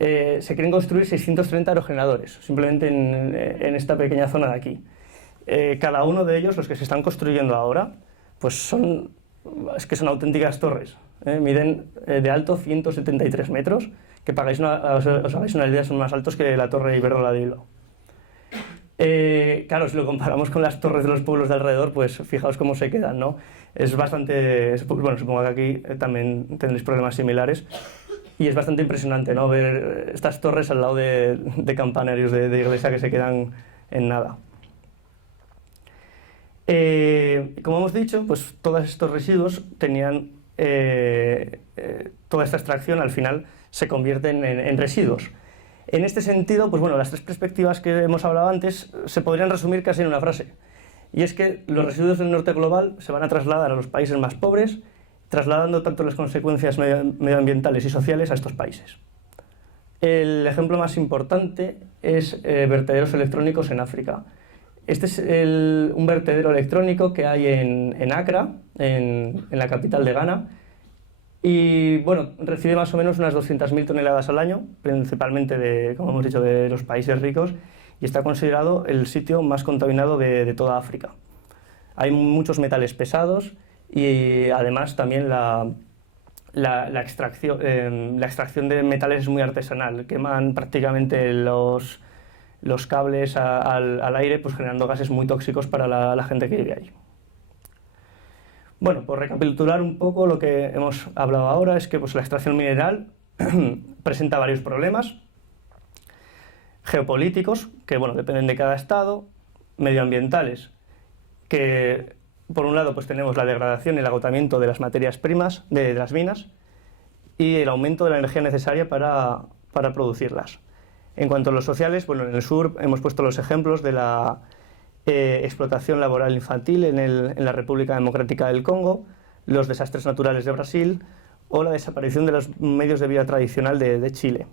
se quieren construir 630 aerogeneradores, simplemente en esta pequeña zona de aquí. Cada uno de ellos, los que se están construyendo ahora, pues son auténticas torres. Miden de alto 173 metros, que os hagáis una idea, son más altos que la Torre Iberdrola de Bilbao. Claro, si lo comparamos con las torres de los pueblos de alrededor, pues fijaos cómo se quedan, ¿no? Es bastante... Bueno, supongo que aquí también tendréis problemas similares. Y es bastante impresionante, ¿no?, ver estas torres al lado de campanarios de iglesia que se quedan en nada. Como hemos dicho, pues todos estos residuos tenían... toda esta extracción al final se convierte en residuos. En este sentido, pues bueno, las tres perspectivas que hemos hablado antes se podrían resumir casi en una frase. Y es que los residuos del norte global se van a trasladar a los países más pobres, trasladando tanto las consecuencias medioambientales y sociales a estos países. El ejemplo más importante es vertederos electrónicos en África. Este es un vertedero electrónico que hay en Accra, en la capital de Ghana, y bueno, recibe más o menos unas 200.000 toneladas al año, principalmente de, como hemos dicho, de los países ricos, y está considerado el sitio más contaminado de toda África. Hay muchos metales pesados y además también la extracción de metales es muy artesanal. Queman prácticamente los cables al aire, pues generando gases muy tóxicos para la gente que vive ahí. Bueno, por recapitular un poco lo que hemos hablado ahora, es que pues, la extracción mineral presenta varios problemas geopolíticos, que bueno, dependen de cada estado, medioambientales, que por un lado pues, tenemos la degradación y el agotamiento de las materias primas de las minas y el aumento de la energía necesaria para producirlas. En cuanto a los sociales, bueno, en el sur hemos puesto los ejemplos de la explotación laboral infantil en la República Democrática del Congo, los desastres naturales de Brasil o la desaparición de los medios de vida tradicional de Chile.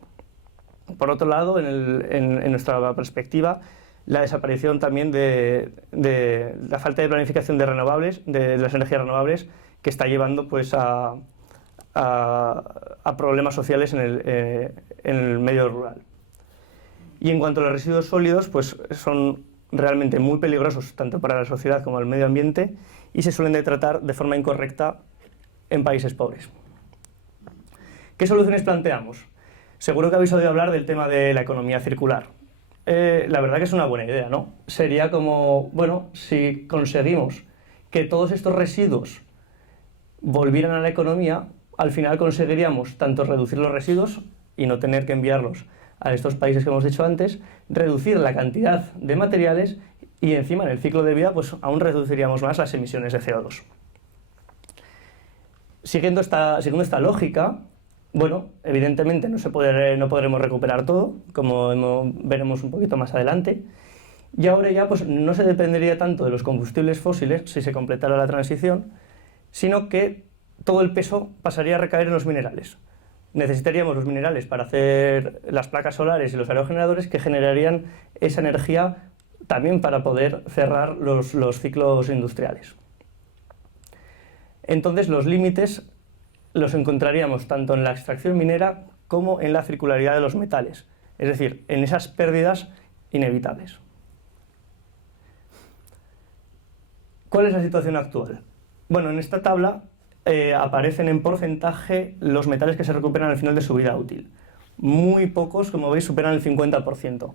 Por otro lado, en nuestra perspectiva, la desaparición también de la falta de planificación de las energías renovables, que está llevando pues, a problemas sociales en el medio rural. Y en cuanto a los residuos sólidos, pues son realmente muy peligrosos tanto para la sociedad como el medio ambiente y se suelen tratar de forma incorrecta en países pobres. ¿Qué soluciones planteamos? Seguro que habéis oído hablar del tema de la economía circular. La verdad que es una buena idea, ¿no? Sería como, bueno, si conseguimos que todos estos residuos volvieran a la economía, al final conseguiríamos tanto reducir los residuos y no tener que enviarlos a estos países que hemos dicho antes, reducir la cantidad de materiales y encima en el ciclo de vida pues aún reduciríamos más las emisiones de CO2. Siguiendo esta lógica, bueno, evidentemente no podremos recuperar todo, como veremos un poquito más adelante, y ahora ya pues, no se dependería tanto de los combustibles fósiles si se completara la transición, sino que todo el peso pasaría a recaer en los minerales. Necesitaríamos los minerales para hacer las placas solares y los aerogeneradores que generarían esa energía también para poder cerrar los ciclos industriales. Entonces los límites los encontraríamos tanto en la extracción minera como en la circularidad de los metales, es decir, en esas pérdidas inevitables. ¿Cuál es la situación actual? Bueno, en esta tabla aparecen en porcentaje los metales que se recuperan al final de su vida útil. Muy pocos, como veis, superan el 50%.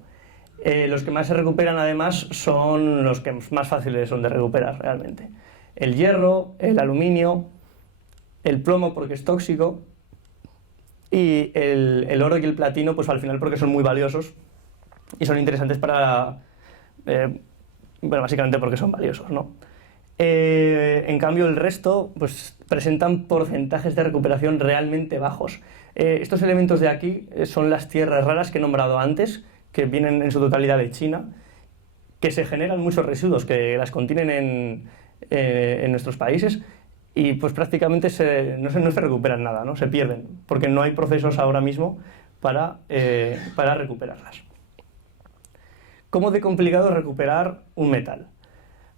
Los que más se recuperan, además, son los que más fáciles son de recuperar realmente. El hierro, el aluminio, el plomo porque es tóxico y el oro y el platino, pues al final porque son muy valiosos y son interesantes para... bueno, básicamente porque son valiosos, ¿no? En cambio, el resto pues, presentan porcentajes de recuperación realmente bajos. Estos elementos de aquí son las tierras raras que he nombrado antes, que vienen en su totalidad de China, que se generan muchos residuos, que las contienen en nuestros países y pues prácticamente no se recuperan nada, ¿no? Se pierden, porque no hay procesos ahora mismo para recuperarlas. ¿Cómo de complicado es recuperar un metal?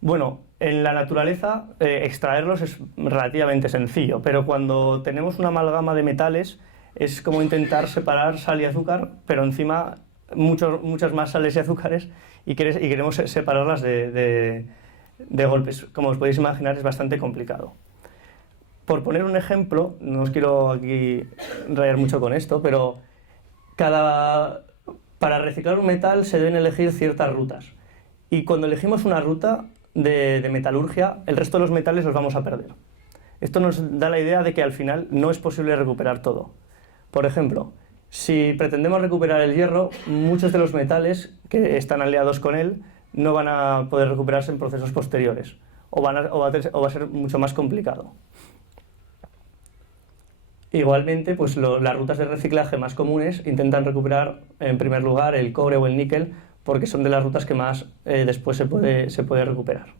Bueno, en la naturaleza extraerlos es relativamente sencillo, pero cuando tenemos una amalgama de metales es como intentar separar sal y azúcar, pero encima muchas más sales y azúcares y queremos separarlas de golpes. Como os podéis imaginar, es bastante complicado. Por poner un ejemplo, no os quiero aquí rayar mucho con esto, pero para reciclar un metal se deben elegir ciertas rutas. Y cuando elegimos una ruta de metalurgia, el resto de los metales los vamos a perder. Esto nos da la idea de que al final no es posible recuperar todo. Por ejemplo, si pretendemos recuperar el hierro, muchos de los metales que están aliados con él no van a poder recuperarse en procesos posteriores o va a ser mucho más complicado. Igualmente, pues las rutas de reciclaje más comunes intentan recuperar en primer lugar el cobre o el níquel, porque son de las rutas que más después se puede recuperar.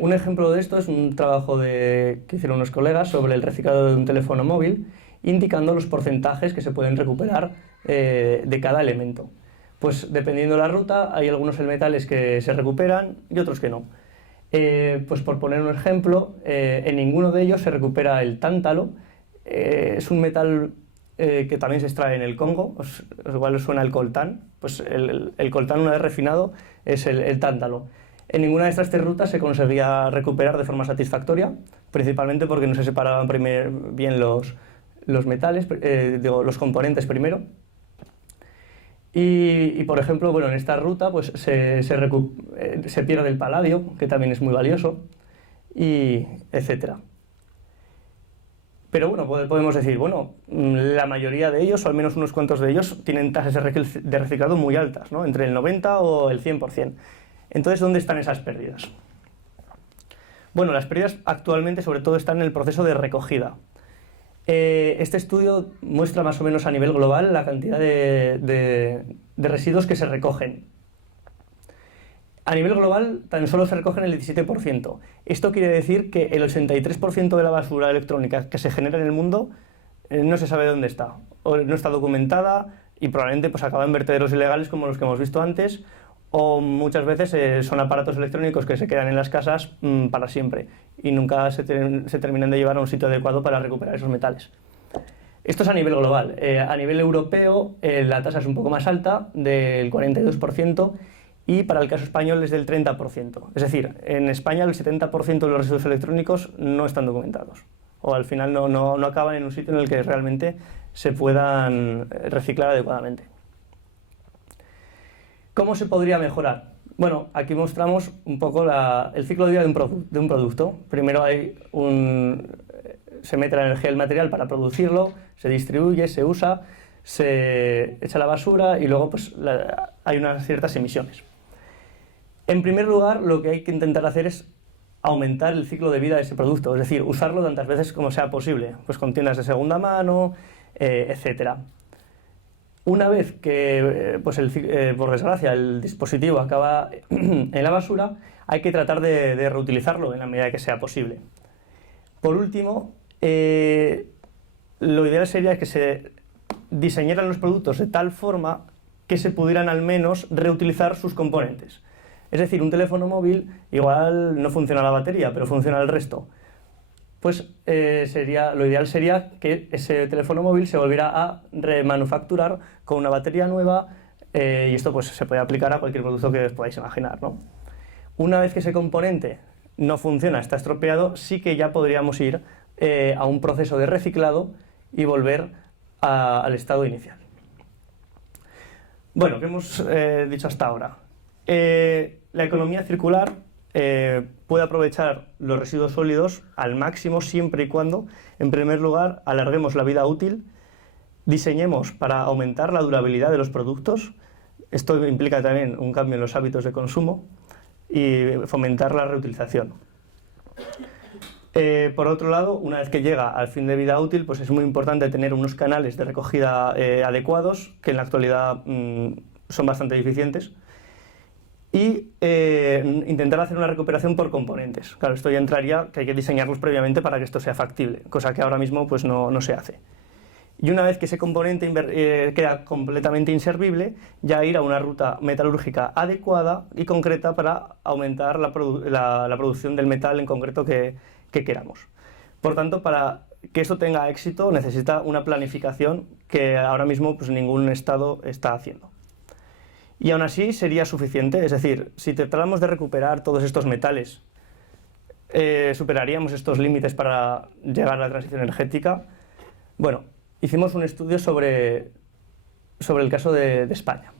Un ejemplo de esto es un trabajo que hicieron unos colegas sobre el reciclado de un teléfono móvil, indicando los porcentajes que se pueden recuperar de cada elemento. Pues dependiendo de la ruta, hay algunos metales que se recuperan y otros que no. Pues por poner un ejemplo, en ninguno de ellos se recupera el tántalo. Es un metal que también se extrae en el Congo, igual os suena el coltán. Pues el coltán, una vez refinado, es el tántalo. En ninguna de estas 3 rutas se conseguía recuperar de forma satisfactoria, principalmente porque no se separaban bien los metales, los componentes primero. Y por ejemplo, bueno, en esta ruta pues se pierde el paladio, que también es muy valioso, y etcétera. Pero bueno, podemos decir, bueno, la mayoría de ellos, o al menos unos cuantos de ellos, tienen tasas de reciclado muy altas, ¿no? Entre el 90 o el 100%. Entonces, ¿dónde están esas pérdidas? Bueno, las pérdidas actualmente sobre todo están en el proceso de recogida. Este estudio muestra más o menos a nivel global la cantidad de residuos que se recogen. A nivel global tan solo se recogen el 17%. Esto quiere decir que el 83% de la basura electrónica que se genera en el mundo no se sabe dónde está, o no está documentada y probablemente pues acaba en vertederos ilegales como los que hemos visto antes, o muchas veces son aparatos electrónicos que se quedan en las casas para siempre y nunca se terminan de llevar a un sitio adecuado para recuperar esos metales. Esto es a nivel global. A nivel europeo la tasa es un poco más alta, del 42%, y para el caso español es del 30%. Es decir, en España el 70% de los residuos electrónicos no están documentados, o al final no acaban en un sitio en el que realmente se puedan reciclar adecuadamente. ¿Cómo se podría mejorar? Bueno, aquí mostramos un poco el ciclo de vida de un producto. Primero se mete la energía del material para producirlo, se distribuye, se usa, se echa a la basura y luego pues, hay unas ciertas emisiones. En primer lugar, lo que hay que intentar hacer es aumentar el ciclo de vida de ese producto, es decir, usarlo tantas veces como sea posible, pues con tiendas de segunda mano, etcétera. Una vez que, por desgracia, el dispositivo acaba en la basura, hay que tratar de reutilizarlo en la medida que sea posible. Por último, lo ideal sería que se diseñaran los productos de tal forma que se pudieran al menos reutilizar sus componentes. Es decir, un teléfono móvil igual no funciona la batería, pero funciona el resto. Pues lo ideal sería que ese teléfono móvil se volviera a remanufacturar con una batería nueva, y esto pues se puede aplicar a cualquier producto que os podáis imaginar, ¿no? Una vez que ese componente no funciona, está estropeado, sí que ya podríamos ir a un proceso de reciclado y volver al estado inicial. Bueno, ¿qué hemos dicho hasta ahora? La economía circular puede aprovechar los residuos sólidos al máximo siempre y cuando, en primer lugar, alarguemos la vida útil, diseñemos para aumentar la durabilidad de los productos. Esto implica también un cambio en los hábitos de consumo y fomentar la reutilización. Por otro lado, una vez que llega al fin de vida útil, pues es muy importante tener unos canales de recogida adecuados, que en la actualidad son bastante deficientes, y intentar hacer una recuperación por componentes. Claro, esto ya entraría que hay que diseñarlos previamente para que esto sea factible, cosa que ahora mismo pues no se hace. Y una vez que ese componente queda completamente inservible, ya ir a una ruta metalúrgica adecuada y concreta para aumentar la producción del metal en concreto que queramos. Por tanto, para que esto tenga éxito necesita una planificación que ahora mismo pues, ningún Estado está haciendo. Y aún así sería suficiente, es decir, si tratáramos de recuperar todos estos metales, superaríamos estos límites para llegar a la transición energética. Bueno, hicimos un estudio sobre el caso de España.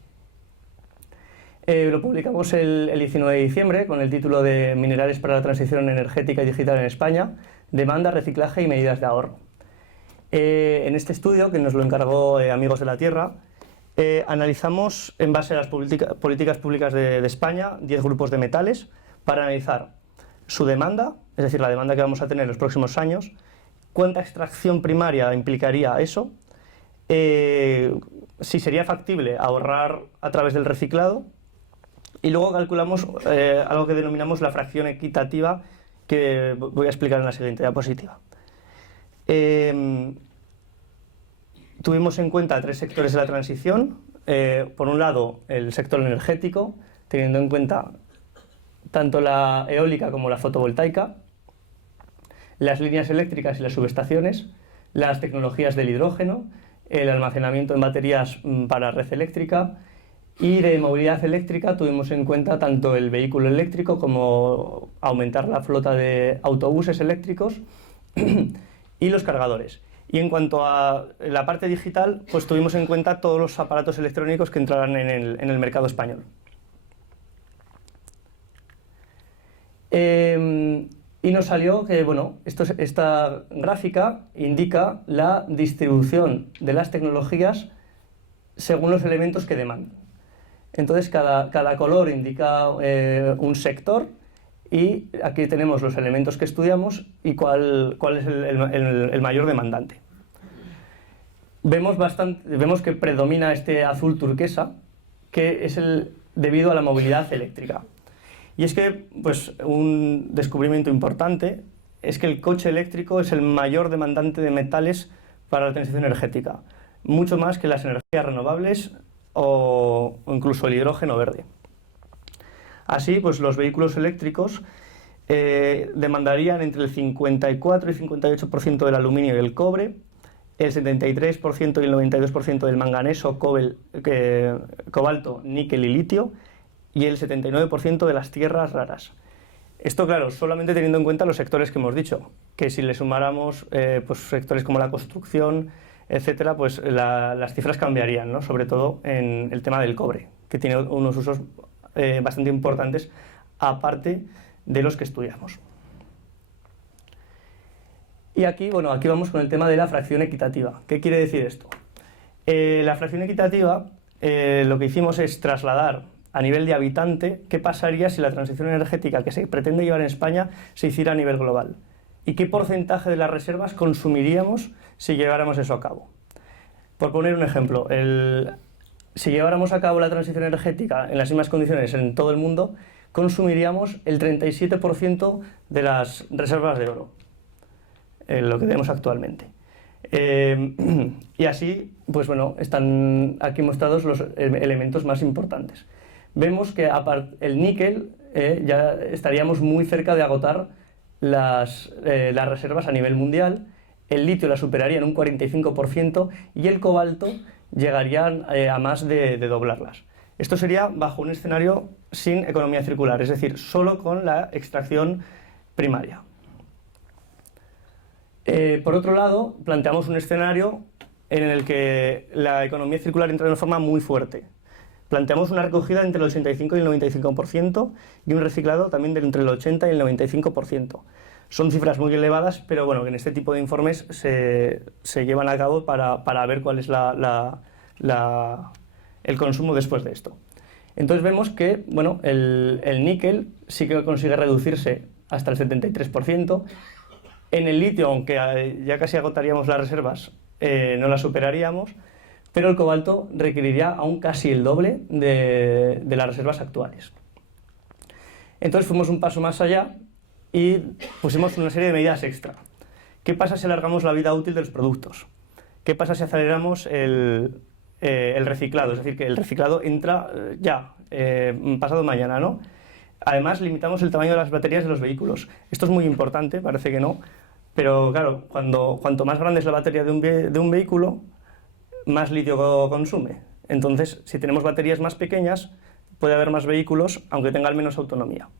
Lo publicamos el 19 de diciembre con el título de Minerales para la transición energética y digital en España, demanda, reciclaje y medidas de ahorro. En este estudio, que nos lo encargó Amigos de la Tierra, analizamos en base a las políticas públicas de España 10 grupos de metales para analizar su demanda, es decir, la demanda que vamos a tener en los próximos años, cuánta extracción primaria implicaría eso, si sería factible ahorrar a través del reciclado, y luego calculamos algo que denominamos la fracción equitativa, que voy a explicar en la siguiente diapositiva. Tuvimos en cuenta 3 sectores de la transición. Por un lado, el sector energético, teniendo en cuenta tanto la eólica como la fotovoltaica, las líneas eléctricas y las subestaciones, las tecnologías del hidrógeno, el almacenamiento en baterías para red eléctrica, y de movilidad eléctrica tuvimos en cuenta tanto el vehículo eléctrico como aumentar la flota de autobuses eléctricos y los cargadores. Y en cuanto a la parte digital, pues tuvimos en cuenta todos los aparatos electrónicos que entrarán en el mercado español. Y nos salió que, bueno, esta gráfica indica la distribución de las tecnologías según los elementos que demandan. Entonces, cada color indica un sector, y aquí tenemos los elementos que estudiamos y cuál es el mayor demandante. Vemos que predomina este azul turquesa, que es debido a la movilidad eléctrica. Y es que, pues, un descubrimiento importante es que el coche eléctrico es el mayor demandante de metales para la transición energética, mucho más que las energías renovables o incluso el hidrógeno verde. Así, pues, los vehículos eléctricos demandarían entre el 54 y 58% del aluminio y el cobre, el 73% y el 92% del manganeso, cobalto, níquel y litio, y el 79% de las tierras raras. Esto, claro, solamente teniendo en cuenta los sectores que hemos dicho, que si le sumáramos pues, sectores como la construcción, etcétera, pues las cifras cambiarían, ¿no? Sobre todo en el tema del cobre, que tiene unos usos bastante importantes, aparte de los que estudiamos. Y aquí, bueno, aquí vamos con el tema de la fracción equitativa. ¿Qué quiere decir esto? La fracción equitativa, lo que hicimos es trasladar a nivel de habitante qué pasaría si la transición energética que se pretende llevar en España se hiciera a nivel global, y qué porcentaje de las reservas consumiríamos si lleváramos eso a cabo. Por poner un ejemplo, si lleváramos a cabo la transición energética en las mismas condiciones en todo el mundo, consumiríamos el 37% de las reservas de oro, lo que tenemos actualmente. Y así, pues bueno, están aquí mostrados los elementos más importantes. Vemos que el níquel ya estaríamos muy cerca de agotar las reservas a nivel mundial, el litio la superaría en un 45% y el cobalto llegaría a más de doblarlas. Esto sería bajo un escenario sin economía circular, es decir, solo con la extracción primaria. Por otro lado, planteamos un escenario en el que la economía circular entra de una forma muy fuerte. Planteamos una recogida entre el 85 y el 95% y un reciclado también de entre el 80 y el 95%. Son cifras muy elevadas, pero bueno, que en este tipo de informes se llevan a cabo para ver cuál es el consumo después de esto. Entonces vemos que, bueno, el níquel sí que consigue reducirse hasta el 73%. En el litio, aunque ya casi agotaríamos las reservas, no las superaríamos, pero el cobalto requeriría aún casi el doble de las reservas actuales. Entonces fuimos un paso más allá y pusimos una serie de medidas extra. ¿Qué pasa si alargamos la vida útil de los productos? ¿Qué pasa si aceleramos el reciclado? Es decir, que el reciclado entra pasado mañana, ¿no? Además, limitamos el tamaño de las baterías de los vehículos. Esto es muy importante, parece que no, pero claro, cuanto más grande es la batería de un vehículo, más litio consume. Entonces, si tenemos baterías más pequeñas, puede haber más vehículos, aunque tengan menos autonomía.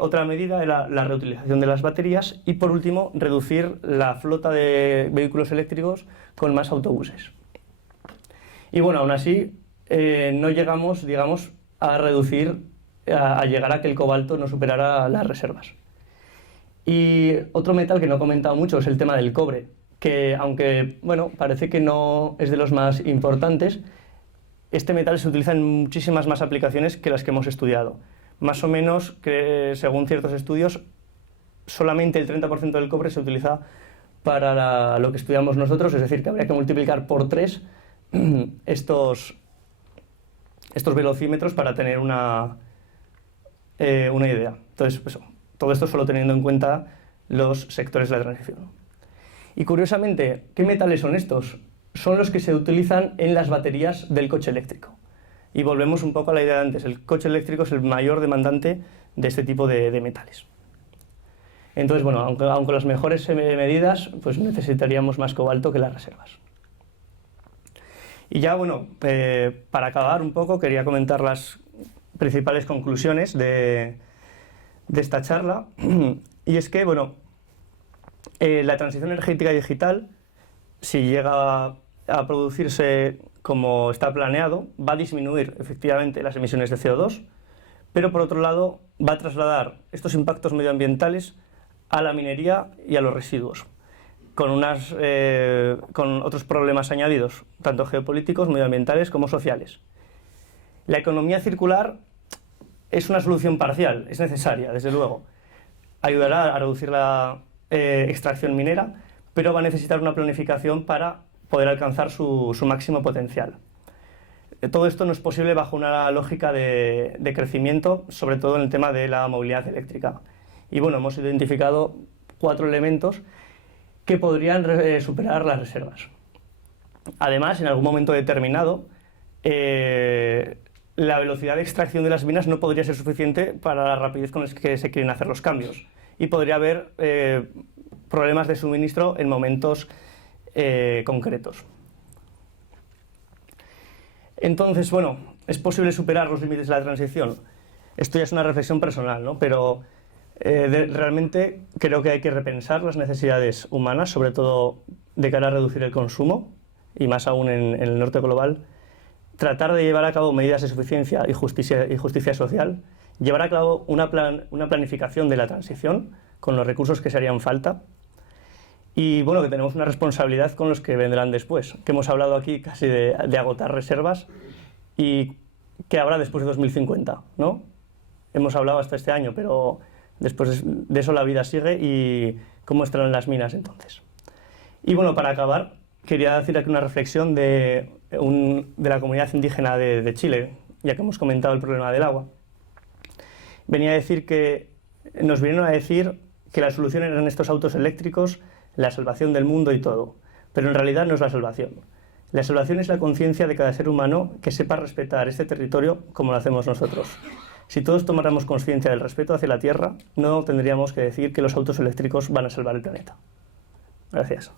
Otra medida era la reutilización de las baterías y, por último, reducir la flota de vehículos eléctricos con más autobuses. Y bueno, aún así, no llegamos, digamos, a llegar a que el cobalto no superara las reservas. Y otro metal que no he comentado mucho es el tema del cobre, que aunque, bueno, parece que no es de los más importantes, este metal se utiliza en muchísimas más aplicaciones que las que hemos estudiado. Más o menos, que según ciertos estudios, solamente el 30% del cobre se utiliza para lo que estudiamos nosotros, es decir, que habría que multiplicar por 3 estos velocímetros para tener una idea. Entonces, pues, todo esto solo teniendo en cuenta los sectores de la transición. Y curiosamente, ¿qué metales son estos? Son los que se utilizan en las baterías del coche eléctrico. Y volvemos un poco a la idea de antes, el coche eléctrico es el mayor demandante de este tipo de metales. Entonces, bueno, aunque las mejores medidas, pues necesitaríamos más cobalto que las reservas. Y ya, bueno, para acabar un poco, quería comentar las principales conclusiones de esta charla. Y es que, bueno, la transición energética y digital, si llega a producirse como está planeado, va a disminuir efectivamente las emisiones de CO2, pero por otro lado va a trasladar estos impactos medioambientales a la minería y a los residuos, con otros problemas añadidos, tanto geopolíticos, medioambientales como sociales. La economía circular es una solución parcial, es necesaria, desde luego. Ayudará a reducir la extracción minera, pero va a necesitar una planificación para poder alcanzar su máximo potencial. Todo esto no es posible bajo una lógica de crecimiento, sobre todo en el tema de la movilidad eléctrica. Y bueno, hemos identificado 4 elementos que podrían superar las reservas. Además, en algún momento determinado, la velocidad de extracción de las minas no podría ser suficiente para la rapidez con la que se quieren hacer los cambios. Y podría haber problemas de suministro en momentos concretos. Entonces, bueno, ¿es posible superar los límites de la transición? Esto ya es una reflexión personal, ¿no? Pero realmente creo que hay que repensar las necesidades humanas, sobre todo de cara a reducir el consumo, y más aún en el norte global, tratar de llevar a cabo medidas de suficiencia y justicia social, llevar a cabo una planificación de la transición con los recursos que se harían falta, y bueno, que tenemos una responsabilidad con los que vendrán después, que hemos hablado aquí casi de agotar reservas y qué habrá después de 2050, ¿no? Hemos hablado hasta este año, pero después de eso la vida sigue y cómo estarán las minas entonces. Y bueno, para acabar, quería decir aquí una reflexión de la comunidad indígena de Chile, ya que hemos comentado el problema del agua. Nos vinieron a decir que la solución eran estos autos eléctricos, la salvación del mundo y todo, pero en realidad no es la salvación. La salvación es la conciencia de cada ser humano que sepa respetar este territorio como lo hacemos nosotros. Si todos tomáramos conciencia del respeto hacia la Tierra, no tendríamos que decir que los autos eléctricos van a salvar el planeta. Gracias.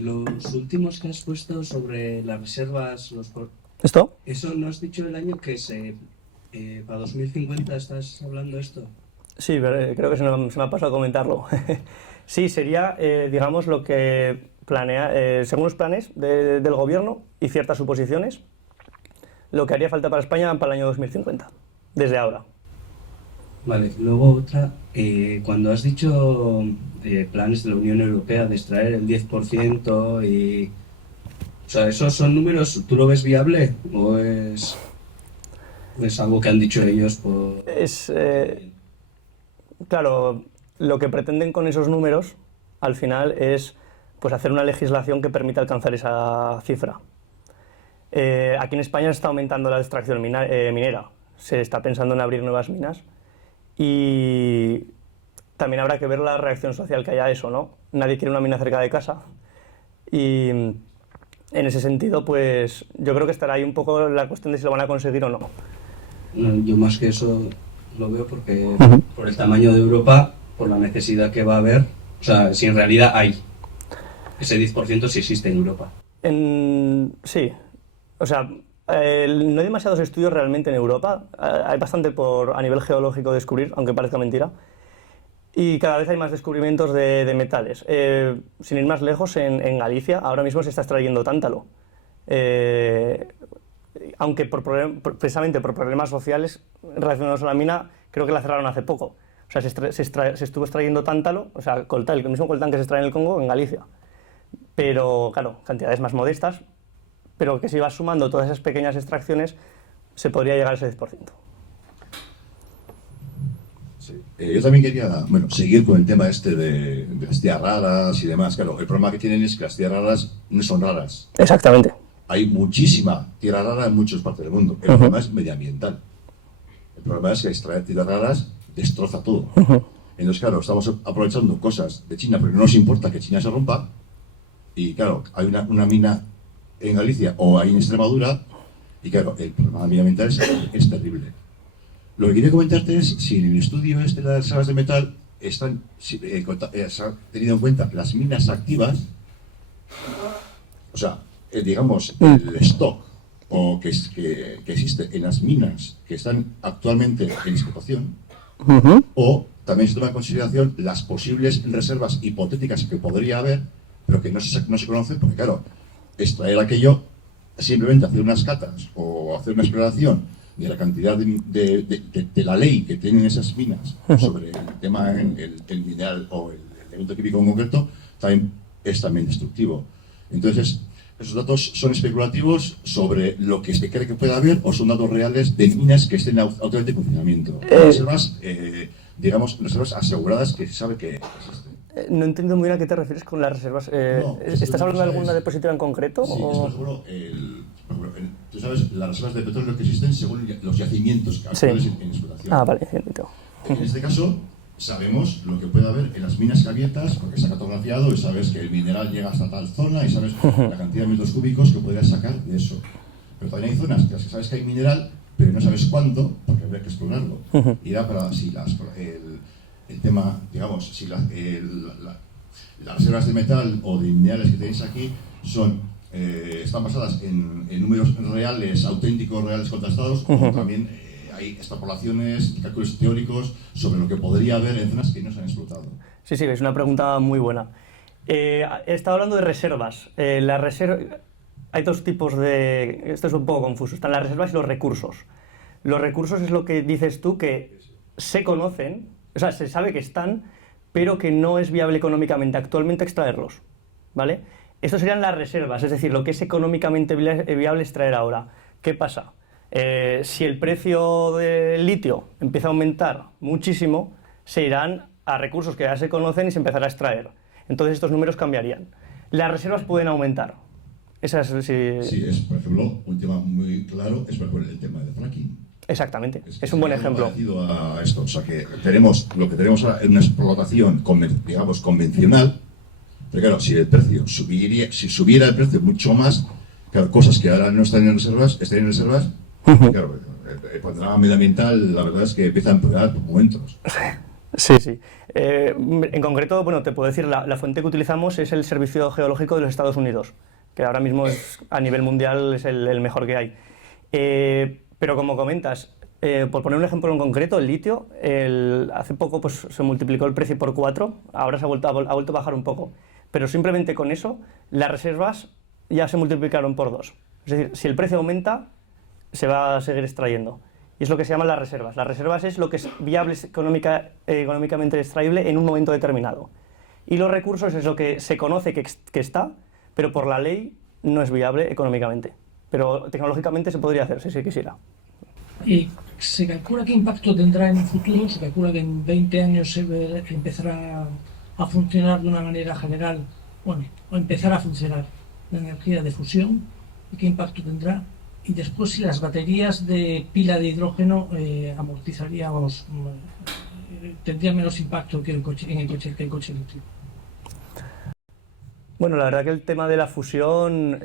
Los últimos que has puesto sobre las reservas, ¿Esto? ¿eso no has dicho el año que para 2050 estás hablando de esto? Sí, creo que se me ha pasado a comentarlo. Sí, sería, digamos, lo que planea, según los planes del gobierno y ciertas suposiciones, lo que haría falta para España para el año 2050, desde ahora. Vale, luego otra, cuando has dicho planes de la Unión Europea de extraer el 10% y... O sea, ¿esos son números, tú lo ves viable o es algo que han dicho ellos por...? Claro, lo que pretenden con esos números, al final, es pues, hacer una legislación que permita alcanzar esa cifra. Aquí en España se está aumentando la extracción minera, se está pensando en abrir nuevas minas y también habrá que ver la reacción social que haya a eso, ¿no? Nadie quiere una mina cerca de casa y en ese sentido, pues yo creo que estará ahí un poco la cuestión de si lo van a conseguir o no. Yo más que eso lo veo porque por el tamaño de Europa, por la necesidad que va a haber, o sea, si en realidad hay ese 10% si existe en Europa. Sí, o sea, no hay demasiados estudios realmente en Europa, hay bastante a nivel geológico descubrir, aunque parezca mentira, y cada vez hay más descubrimientos de metales. Sin ir más lejos, en Galicia ahora mismo se está extrayendo tántalo, aunque precisamente por problemas sociales relacionados a la mina, creo que la cerraron hace poco. O sea, se estuvo extrayendo tántalo, o sea, coltán, el mismo coltán que se extrae en el Congo, en Galicia. pero claro, cantidades más modestas, pero que si vas sumando todas esas pequeñas extracciones, se podría llegar a ese 10%. Sí. Yo también quería, bueno, seguir con el tema este de las tierras raras y demás. Claro, el problema que tienen es que las tierras raras no son raras. Exactamente. Hay muchísima tierra rara en muchas partes del mundo. El problema es medioambiental. El problema es que extraer tierras raras destroza todo. Entonces, claro, estamos aprovechando cosas de China, pero no nos importa que China se rompa. Y claro, hay una mina en Galicia o hay en Extremadura, y claro, el problema medioambiental es terrible. Lo que quería comentarte es si en el estudio este de las reservas de metal se han tenido en cuenta las minas activas, o sea, digamos, el stock que existe en las minas que están actualmente en explotación, o también se toma en consideración las posibles reservas hipotéticas que podría haber, pero que no se conocen, porque claro, extraer aquello, simplemente hacer unas catas o hacer una exploración de la cantidad de la ley que tienen esas minas sobre el tema, el mineral o el elemento químico en concreto, también es también destructivo. Entonces, esos datos son especulativos sobre lo que se cree que pueda haber o son datos reales de minas que estén actualmente en funcionamiento. Reservas, digamos, reservas aseguradas que se sabe que existen. No entiendo muy bien a qué te refieres con las reservas. No, ¿Estás hablando de alguna depositiva en concreto? Sí, o... es por ejemplo, tú sabes, las reservas de petróleo que existen según los yacimientos actuales en explotación. Ah, vale, entiendo. En este caso, sabemos lo que puede haber en las minas abiertas, porque está cartografiado y sabes que el mineral llega hasta tal zona y sabes la cantidad de metros cúbicos que podrías sacar de eso. Pero también hay zonas en las que sabes que hay mineral, pero no sabes cuándo, porque habría que explorarlo. Y da para si el tema, digamos, si las reservas de metal o de minerales que tenéis aquí están basadas en números reales, auténticos, reales contrastados, o también hay extrapolaciones y cálculos teóricos sobre lo que podría haber en zonas que no se han explotado. Sí, es una pregunta muy buena. He estado hablando de reservas. Hay dos tipos de... Esto es un poco confuso. Están las reservas y los recursos. Los recursos es lo que dices tú, que se conocen, o sea, se sabe que están, pero que no es viable económicamente actualmente extraerlos, ¿vale? Estos serían las reservas, es decir, lo que es económicamente viable extraer ahora. ¿Qué pasa? Si el precio del litio empieza a aumentar muchísimo, se irán a recursos que ya se conocen y se empezará a extraer. Entonces estos números cambiarían. Las reservas pueden aumentar. Sí, es, por ejemplo, un tema muy claro es por ejemplo, el tema del fracking. Exactamente, es un buen ejemplo. Parecido a esto, o sea que lo que tenemos ahora es una explotación, digamos, convencional, pero claro, si subiera el precio mucho más, claro, cosas que ahora no están en reservas, claro, el panorama medioambiental, la verdad es que empieza a empeorar por momentos. Sí. En concreto, bueno, te puedo decir, la fuente que utilizamos es el Servicio Geológico de los Estados Unidos, que ahora mismo a nivel mundial es el mejor que hay. Pero como comentas, por poner un ejemplo en concreto, el litio, hace poco pues, se multiplicó el precio por 4, ahora ha vuelto a bajar un poco. Pero simplemente con eso, las reservas ya se multiplicaron por 2. Es decir, si el precio aumenta, se va a seguir extrayendo. Y es lo que se llaman las reservas. Las reservas es lo que es viable económicamente extraíble en un momento determinado. Y los recursos es lo que se conoce que está, pero por la ley no es viable económicamente. Pero tecnológicamente se podría hacer, si se quisiera. ¿Y se calcula qué impacto tendrá en el futuro? ¿Se calcula que en 20 años empezará a funcionar de una manera general, bueno, o empezar a funcionar la energía de fusión? ¿Y qué impacto tendrá? Y después, si las baterías de pila de hidrógeno amortizaríamos, tendrían menos impacto que el coche eléctrico. Bueno, la verdad que el tema de la fusión,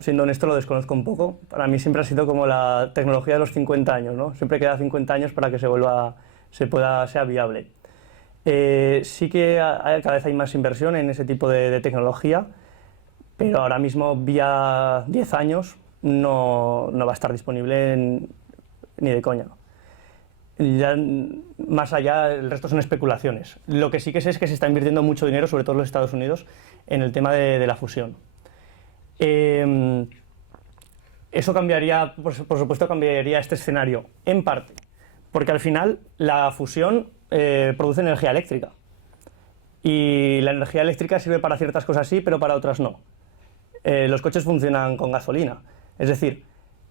siendo honesto, lo desconozco un poco. Para mí siempre ha sido como la tecnología de los 50 años, ¿no? Siempre queda 50 años para que sea viable. Sí que cada vez hay más inversión en ese tipo de tecnología, pero ahora mismo, vía 10 años, no va a estar disponible ni de coña. Ya, más allá, el resto son especulaciones. Lo que sí que sé es que se está invirtiendo mucho dinero, sobre todo en los Estados Unidos, en el tema de la fusión. Eso cambiaría, por supuesto, cambiaría este escenario, en parte, porque al final la fusión produce energía eléctrica. Y la energía eléctrica sirve para ciertas cosas sí, pero para otras no. Los coches funcionan con gasolina. Es decir,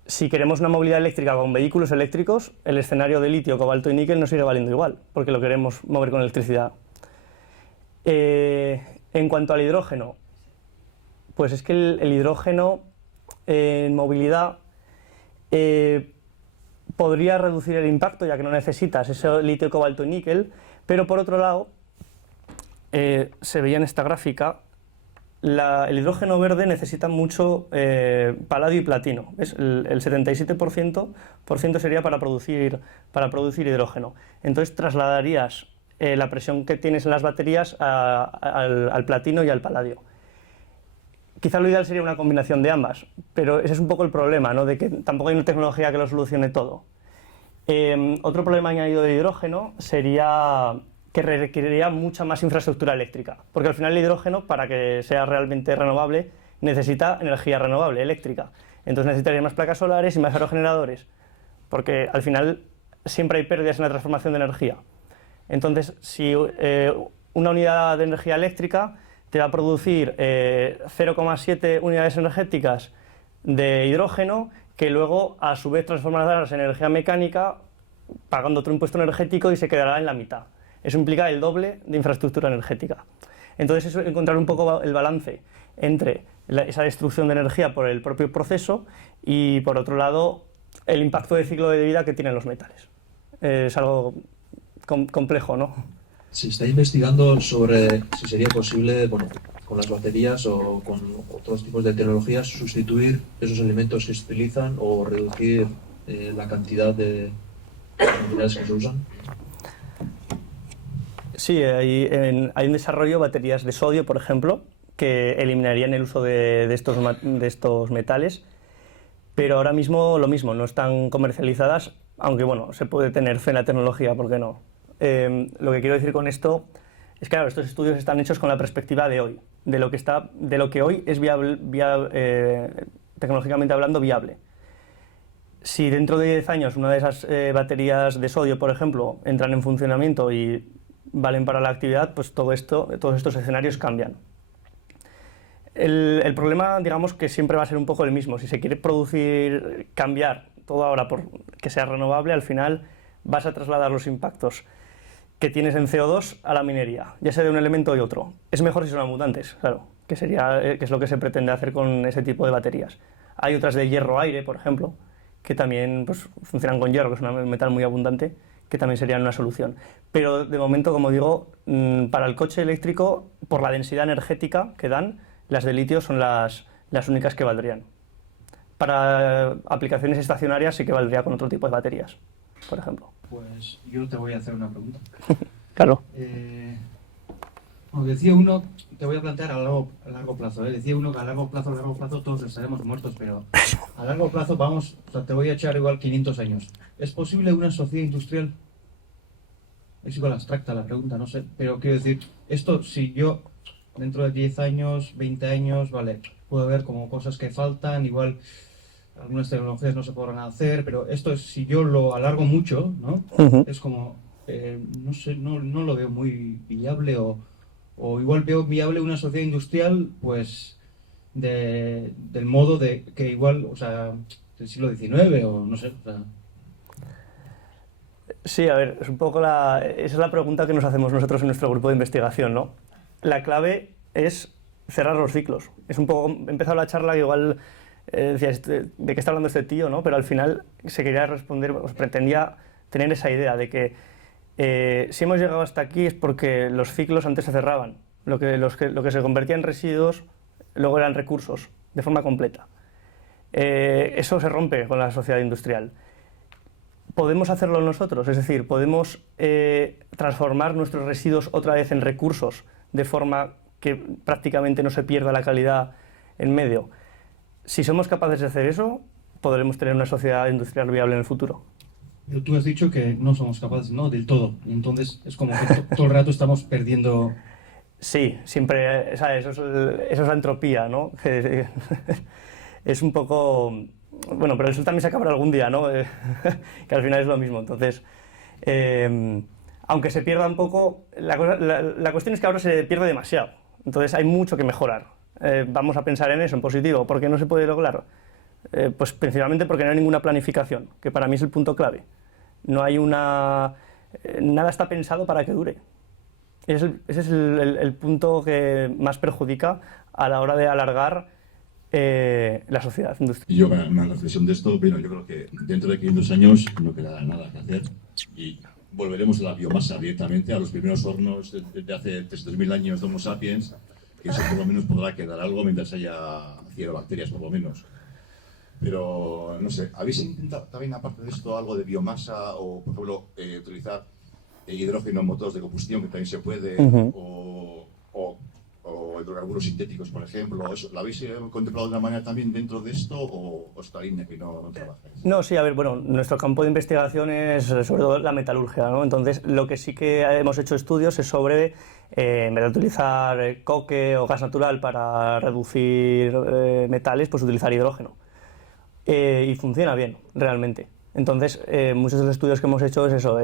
si queremos una movilidad eléctrica con vehículos eléctricos, el escenario de litio, cobalto y níquel nos sigue valiendo igual, porque lo queremos mover con electricidad. En cuanto al hidrógeno, pues es que el hidrógeno en movilidad podría reducir el impacto, ya que no necesitas ese litio, cobalto y níquel, pero por otro lado, se veía en esta gráfica, el hidrógeno verde necesita mucho paladio y platino. ¿Ves? El 77% sería para producir hidrógeno. Entonces trasladarías la presión que tienes en las baterías al platino y al paladio. Quizá lo ideal sería una combinación de ambas, pero ese es un poco el problema, ¿no? De que tampoco hay una tecnología que lo solucione todo. Otro problema añadido del hidrógeno sería que requeriría mucha más infraestructura eléctrica, porque al final el hidrógeno, para que sea realmente renovable, necesita energía renovable, eléctrica. Entonces necesitaría más placas solares y más aerogeneradores, porque al final siempre hay pérdidas en la transformación de energía. Entonces, si una unidad de energía eléctrica te va a producir 0,7 unidades energéticas de hidrógeno, que luego a su vez transformarás en energía mecánica pagando otro impuesto energético y se quedará en la mitad. Eso implica el doble de infraestructura energética. Entonces es encontrar un poco el balance entre esa destrucción de energía por el propio proceso y, por otro lado, el impacto de ciclo de vida que tienen los metales. Es algo complejo, ¿no? Se está investigando sobre si sería posible, bueno, con las baterías o con otros tipos de tecnologías, sustituir esos elementos que se utilizan o reducir la cantidad de minerales que se usan. Sí, hay un desarrollo de baterías de sodio, por ejemplo, que eliminarían el uso de estos metales, pero ahora mismo lo mismo, no están comercializadas, aunque bueno, se puede tener fe en la tecnología, ¿por qué no? Lo que quiero decir con esto es que, claro, estos estudios están hechos con la perspectiva de hoy, de lo que hoy es viable, tecnológicamente hablando, viable. Si dentro de 10 años una de esas baterías de sodio, por ejemplo, entran en funcionamiento y valen para la actividad, pues todos estos escenarios cambian. El problema, digamos, que siempre va a ser un poco el mismo. Si se quiere cambiar todo ahora por que sea renovable, al final vas a trasladar los impactos que tienes en CO2 a la minería, ya sea de un elemento y otro. Es mejor si son abundantes, claro, que es lo que se pretende hacer con ese tipo de baterías. Hay otras de hierro-aire, por ejemplo, que también pues, funcionan con hierro, que es un metal muy abundante, que también serían una solución. Pero de momento, como digo, para el coche eléctrico, por la densidad energética que dan, las de litio son las únicas que valdrían. Para aplicaciones estacionarias sí que valdría con otro tipo de baterías, por ejemplo. Pues yo te voy a hacer una pregunta. Claro. Como decía uno, te voy a plantear a largo plazo. Decía uno que a largo plazo todos estaremos muertos, pero a largo plazo vamos, o sea, te voy a echar igual 500 años. ¿Es posible una sociedad industrial? Es igual abstracta la pregunta, no sé, pero quiero decir, esto si yo dentro de 10 años, 20 años, vale, puedo ver como cosas que faltan, igual algunas tecnologías no se podrán hacer, pero esto es, si yo lo alargo mucho, ¿no? Uh-huh. Es como, no sé, no lo veo muy viable o igual veo viable una sociedad industrial, pues, del modo de que igual, o sea, del siglo XIX o no sé, o sea. Sí, a ver, es un poco esa es la pregunta que nos hacemos nosotros en nuestro grupo de investigación, ¿no? La clave es cerrar los ciclos. Es un poco, he empezado la charla que igual decías, ¿de qué está hablando este tío?, ¿no? Pero al final se quería responder, os pretendía tener esa idea de que si hemos llegado hasta aquí es porque los ciclos antes se cerraban. Lo que se convertía en residuos luego eran recursos, de forma completa. Eso se rompe con la sociedad industrial. Podemos hacerlo nosotros, es decir, podemos transformar nuestros residuos otra vez en recursos de forma que prácticamente no se pierda la calidad en medio. Si somos capaces de hacer eso, podremos tener una sociedad industrial viable en el futuro. Pero tú has dicho que no somos capaces, ¿no? Del todo. Y entonces es como que todo el rato estamos perdiendo. Sí, siempre, ¿sabes? Eso es la entropía, ¿no? Es un poco... Bueno, pero el sol también se acabará algún día, ¿no? Que al final es lo mismo. Entonces, aunque se pierda un poco, la cuestión es que ahora se pierde demasiado, entonces hay mucho que mejorar. Vamos a pensar en eso, en positivo. ¿Por qué no se puede lograr? Pues principalmente porque no hay ninguna planificación, que para mí es el punto clave. No hay nada está pensado para que dure. Ese es el punto que más perjudica a la hora de alargar la sociedad industrial. Y yo, una reflexión de esto, bueno, yo creo que dentro de 500 años no quedará nada que hacer y volveremos a la biomasa directamente, a los primeros hornos de hace 300.000 años de Homo sapiens, que eso por lo menos podrá quedar algo mientras haya cianobacterias, por lo menos. Pero, no sé, ¿habéis intentado también, aparte de esto, algo de biomasa o, por ejemplo, utilizar hidrógeno en motores de combustión, que también se puede, o hidrocarburos sintéticos, por ejemplo? Eso, ¿lo habéis contemplado de una manera también dentro de esto o os está línea que no trabajáis? No, sí, a ver, bueno, nuestro campo de investigación es sobre todo la metalurgia, ¿no? Entonces, lo que sí que hemos hecho estudios es sobre, en vez de utilizar coque o gas natural para reducir metales, pues utilizar hidrógeno. Y funciona bien, realmente. Entonces, muchos de los estudios que hemos hecho es eso,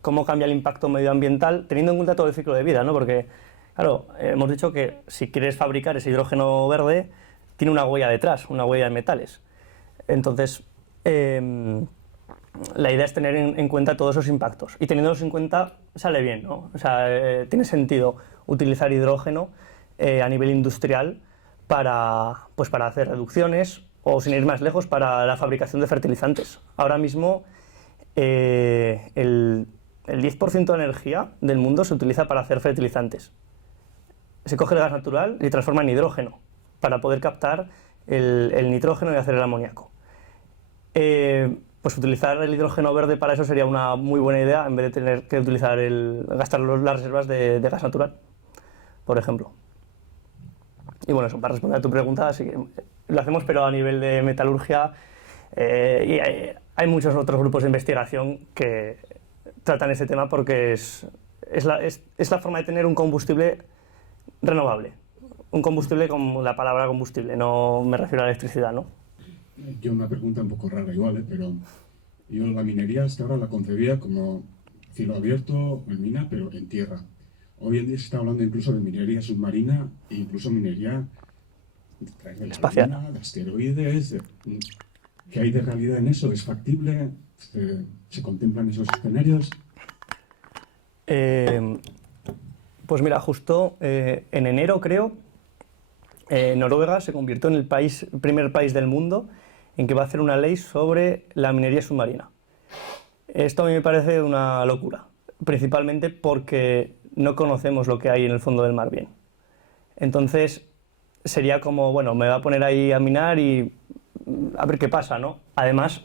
cómo cambia el impacto medioambiental, teniendo en cuenta todo el ciclo de vida, ¿no? Porque, claro, hemos dicho que si quieres fabricar ese hidrógeno verde, tiene una huella detrás, una huella de metales. Entonces, la idea es tener en cuenta todos esos impactos. Y teniéndolos en cuenta, sale bien, ¿no? O sea, tiene sentido utilizar hidrógeno a nivel industrial para hacer reducciones, o sin ir más lejos, para la fabricación de fertilizantes. Ahora mismo el 10% de energía del mundo se utiliza para hacer fertilizantes. Se coge el gas natural y se transforma en hidrógeno para poder captar el nitrógeno y hacer el amoníaco. Pues utilizar el hidrógeno verde para eso sería una muy buena idea, en vez de tener que gastar las reservas de gas natural, por ejemplo. Y bueno, eso, para responder a tu pregunta, así que lo hacemos, pero a nivel de metalurgia, y hay muchos otros grupos de investigación que tratan ese tema porque es la forma de tener un combustible renovable. Un combustible con la palabra combustible, no me refiero a la electricidad, ¿no? Yo una pregunta un poco rara igual, pero yo la minería hasta ahora la concebía como cielo abierto en mina, pero en tierra. Hoy en día se está hablando incluso de minería submarina e incluso minería de la espacial, luna, de asteroides. ¿Qué hay de realidad en eso? ¿Es factible? ¿Se contemplan esos escenarios? Pues mira, justo en enero, creo, Noruega se convirtió en el primer país del mundo en que va a hacer una ley sobre la minería submarina. Esto a mí me parece una locura, principalmente porque no conocemos lo que hay en el fondo del mar bien. Entonces sería como, bueno, me va a poner ahí a minar y a ver qué pasa, ¿no? Además,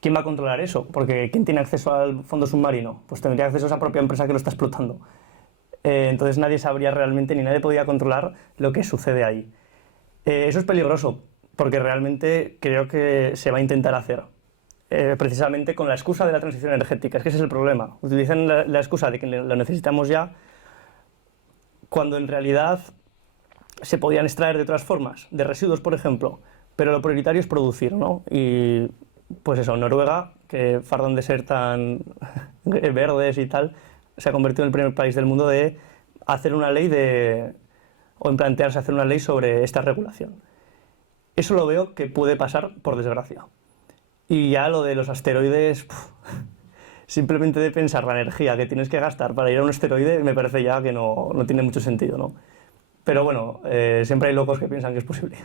¿quién va a controlar eso? Porque ¿quién tiene acceso al fondo submarino? Pues tendría acceso a esa propia empresa que lo está explotando. Entonces nadie sabría realmente, ni nadie podía controlar lo que sucede ahí. Eso es peligroso, porque realmente creo que se va a intentar hacer. Precisamente con la excusa de la transición energética. Es que ese es el problema. Utilizan la excusa de que lo necesitamos ya, cuando en realidad se podían extraer de otras formas, de residuos, por ejemplo, pero lo prioritario es producir, ¿no? Y pues eso, Noruega, que fardan de ser tan verdes y tal, se ha convertido en el primer país del mundo de hacer una ley o en plantearse hacer una ley sobre esta regulación. Eso lo veo que puede pasar, por desgracia. Y ya lo de los asteroides, simplemente de pensar la energía que tienes que gastar para ir a un asteroide, me parece ya que no tiene mucho sentido, ¿no? Pero bueno, siempre hay locos que piensan que es posible.